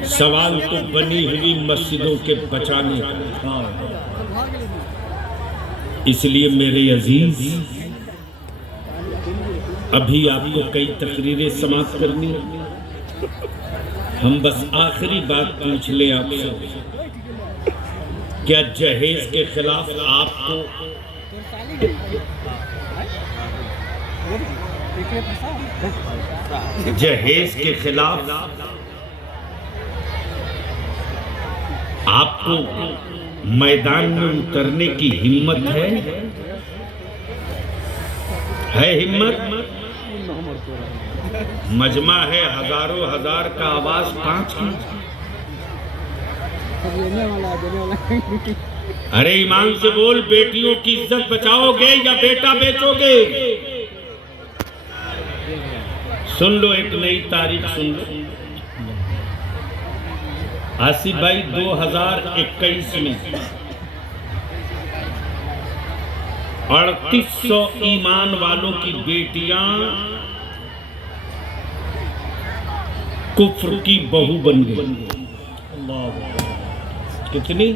सवाल तो बनी हुई मस्जिदों के बचाने का। इसलिए मेरे अजीज, अभी आपको कई तकरीरें समाप्त करनी है, हम बस आखिरी बात पूछ ले आपसे, क्या जहेज के खिलाफ आपको जहेज के खिलाफ आपको मैदान में उतरने की हिम्मत है हिम्मत? मजमा है हजारों हजार का, आवाज 5 की। अरे ईमान से बोल, बेटियों की इज्जत बचाओगे या बेटा बेचोगे? सुन लो, एक नई तारीख सुन लो। आसिफ भाई 2021 में 3800 ईमान वालों की बेटियां कुफ्र की बहू बन गई। कितनी?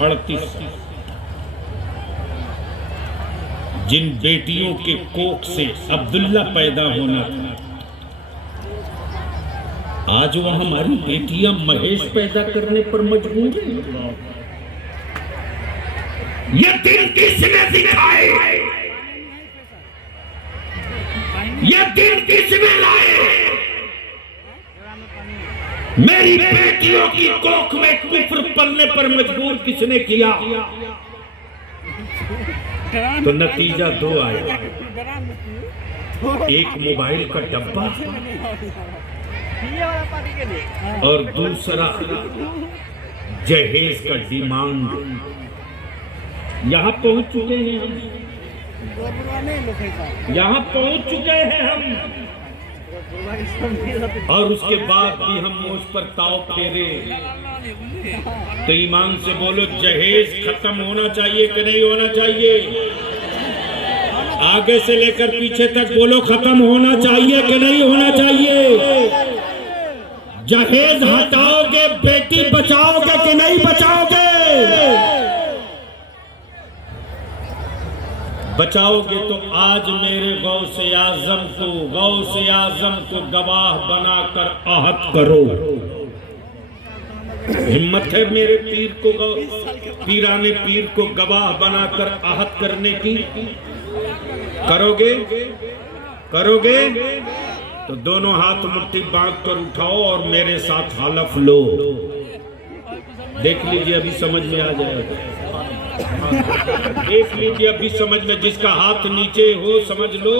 38। जिन बेटियों के कोख से अब्दुल्ला पैदा होना था, आज वो हमारी बेटियां महेश पैदा करने पर मजबूर हैं। ये दिन किसने दिखाए? ये दिन किसने लाए? मेरी बेटियों की कोख में कुफ्र पलने पर मजबूर किसने किया? तो नतीजा 2 आया, एक मोबाइल का डब्बा और दूसरा जहेज का डिमांड। यहाँ पहुंच चुके हैं हम, यहाँ पहुंच चुके हैं हम, और उसके बाद भी हम मुझ पर ताव फेरे। तो ईमान से बोलो, जहेज खत्म होना चाहिए कि नहीं होना चाहिए? आगे से लेकर पीछे तक बोलो, खत्म होना चाहिए कि नहीं होना चाहिए? जहेज हटाओगे, बेटी बचाओगे कि नहीं बचाओगे? बचाओगे तो आज मेरे गौसे आजम को गवाह बनाकर आहत करो। हिम्मत है मेरे पीराने पीर को गवाह बनाकर आहत करने की? करोगे तो दोनों हाथ मुट्ठी बांध कर उठाओ और मेरे साथ हलफ लो। देख लीजिए, अभी समझ में आ जाएगा। देख लीजिए, अभी समझ में, जिसका हाथ नीचे हो समझ लो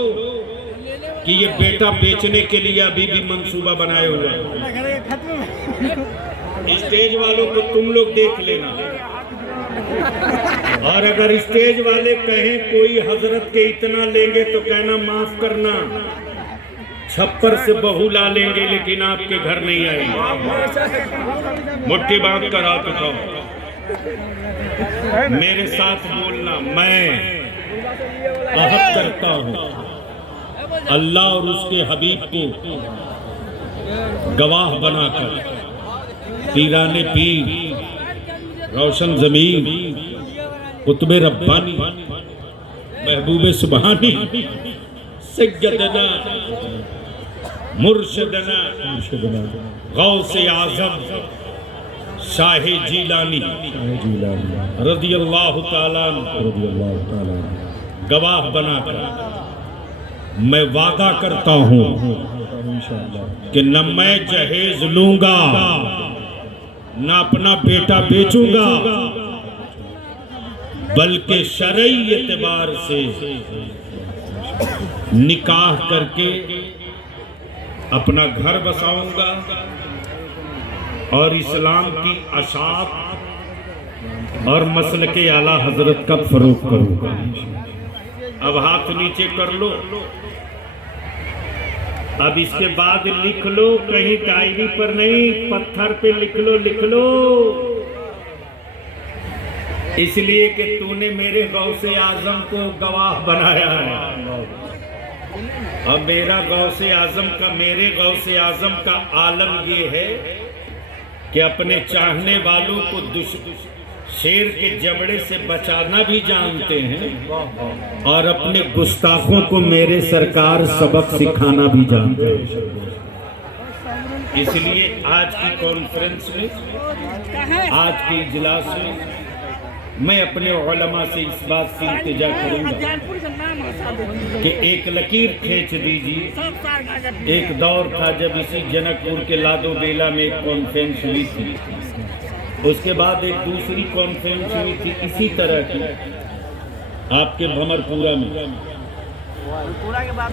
कि ये बेटा बेचने के लिए अभी भी मंसूबा बनाए हुआ है। स्टेज वालों को तुम लोग देख लेना, और अगर स्टेज वाले कहें कोई हजरत के इतना लेंगे तो कहना माफ करना, छप्पर से बहू ला लेंगे लेकिन आपके घर नहीं आएंगे। मुट्ठी बांध कर हाथ उठाओ, मेरे साथ बोलना, मैं अहद करता हूँ अल्लाह और उसके हबीब को गवाह बनाकर, पीराने पीर, रोशन जमीन, कुतुबे रब्बानी, महबूबे सुबहानी, सैयदना मुर्शिदना गौसे आजम शाहे जीलानी रदियल्लाहु ताला गवाह बनाकर मैं वादा करता हूँ इंशाअल्लाह कि न मैं जहेज लूंगा न अपना बेटा बेचूंगा, बल्कि शरई एतबार से निकाह करके अपना घर बसाऊंगा और इस्लाम की अशात और मसल के आला हजरत का फरोग करूंगा। अब हाथ नीचे कर लो, अब इसके बाद लिख लो, कहीं डायरी पर नहीं, पत्थर पे लिख लो, इसलिए कि तूने मेरे गौसे आजम को गवाह बनाया है। और मेरा गौसे आजम का, मेरे गौसे आजम का आलम ये है कि अपने चाहने वालों को शेर के जबड़े से बचाना भी जानते हैं और अपने गुस्ताखों को मेरे सरकार सबक सिखाना भी जानते हैं। इसलिए आज की कॉन्फ्रेंस में, आज के इजलास में मैं अपने उलमा से इस बात की इल्तिजा करूंगा कि एक लकीर खींच दीजिए। एक दौर था जब इसी जनकपुर के लादो बेला में एक कॉन्फ्रेंस हुई थी, उसके बाद एक दूसरी कॉन्फ्रेंस हुई थी इसी तरह की आपके भमरपुरा में।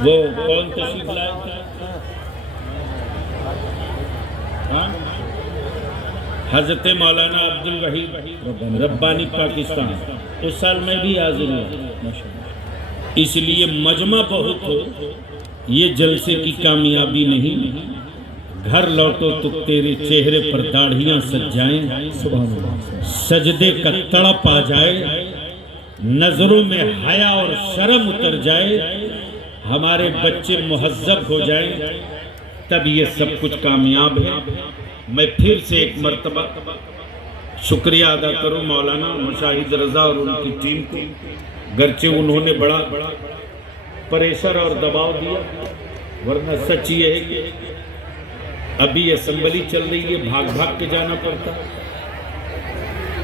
वो कौन तशरीफ लाया था? हाँ? हजरत मौलाना अब्दुल वहीद रब्बानी पाकिस्तान। उस साल मैं भी हाजिर हुआ। इसलिए मजमा बहुत हो, ये जलसे की कामयाबी नहीं। घर लौटो तो तेरे चेहरे पर दाढ़ियां सज जाएं, सजदे का तड़प आ जाए, नजरों में हया और शर्म उतर जाए, हमारे बच्चे मुहज्जब हो जाएं, तब ये सब कुछ कामयाब है। मैं फिर से एक मर्तबा शुक्रिया अदा करूं मौलाना मुशाहिद रजा और उनकी टीम को, गर्चे उन्होंने बड़ा प्रेशर और दबाव दिया, वरना सच ये है कि अभी असेंबली चल रही है, भाग भाग के जाना पड़ता,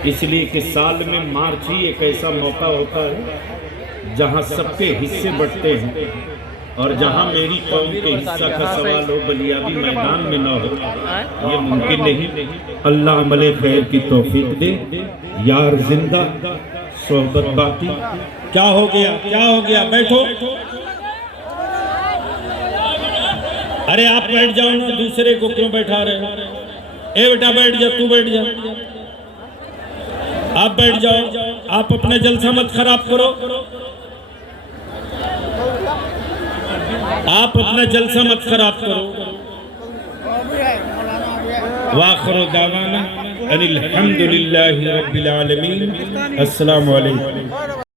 इसलिए कि साल में मार्च ही एक ऐसा मौका होता है जहां सबके हिस्से बढ़ते हैं और जहां मेरी कौम के हिस्सा का सवाल हो, बलियाबी मैदान में न हो, ये मुमकिन नहीं। अल्लाह अमले खैर की तौफीक दे। यार जिंदा सोहबत बाकी। क्या हो गया, क्या हो गया? बैठो। अरे आप बैठ जाओ ना, दूसरे को क्यों बैठा रहे हो? ए बेटा बैठ जा, तू बैठ जा, आप बैठ जाओ। आप अपना जलसा मत खराब करो, आप अपना जलसा मत खराब करो। वाखिर दावाना अनिल हम्दुलिल्लाहि रब्बिल आलमीन। अस्सलामु अलैकुम।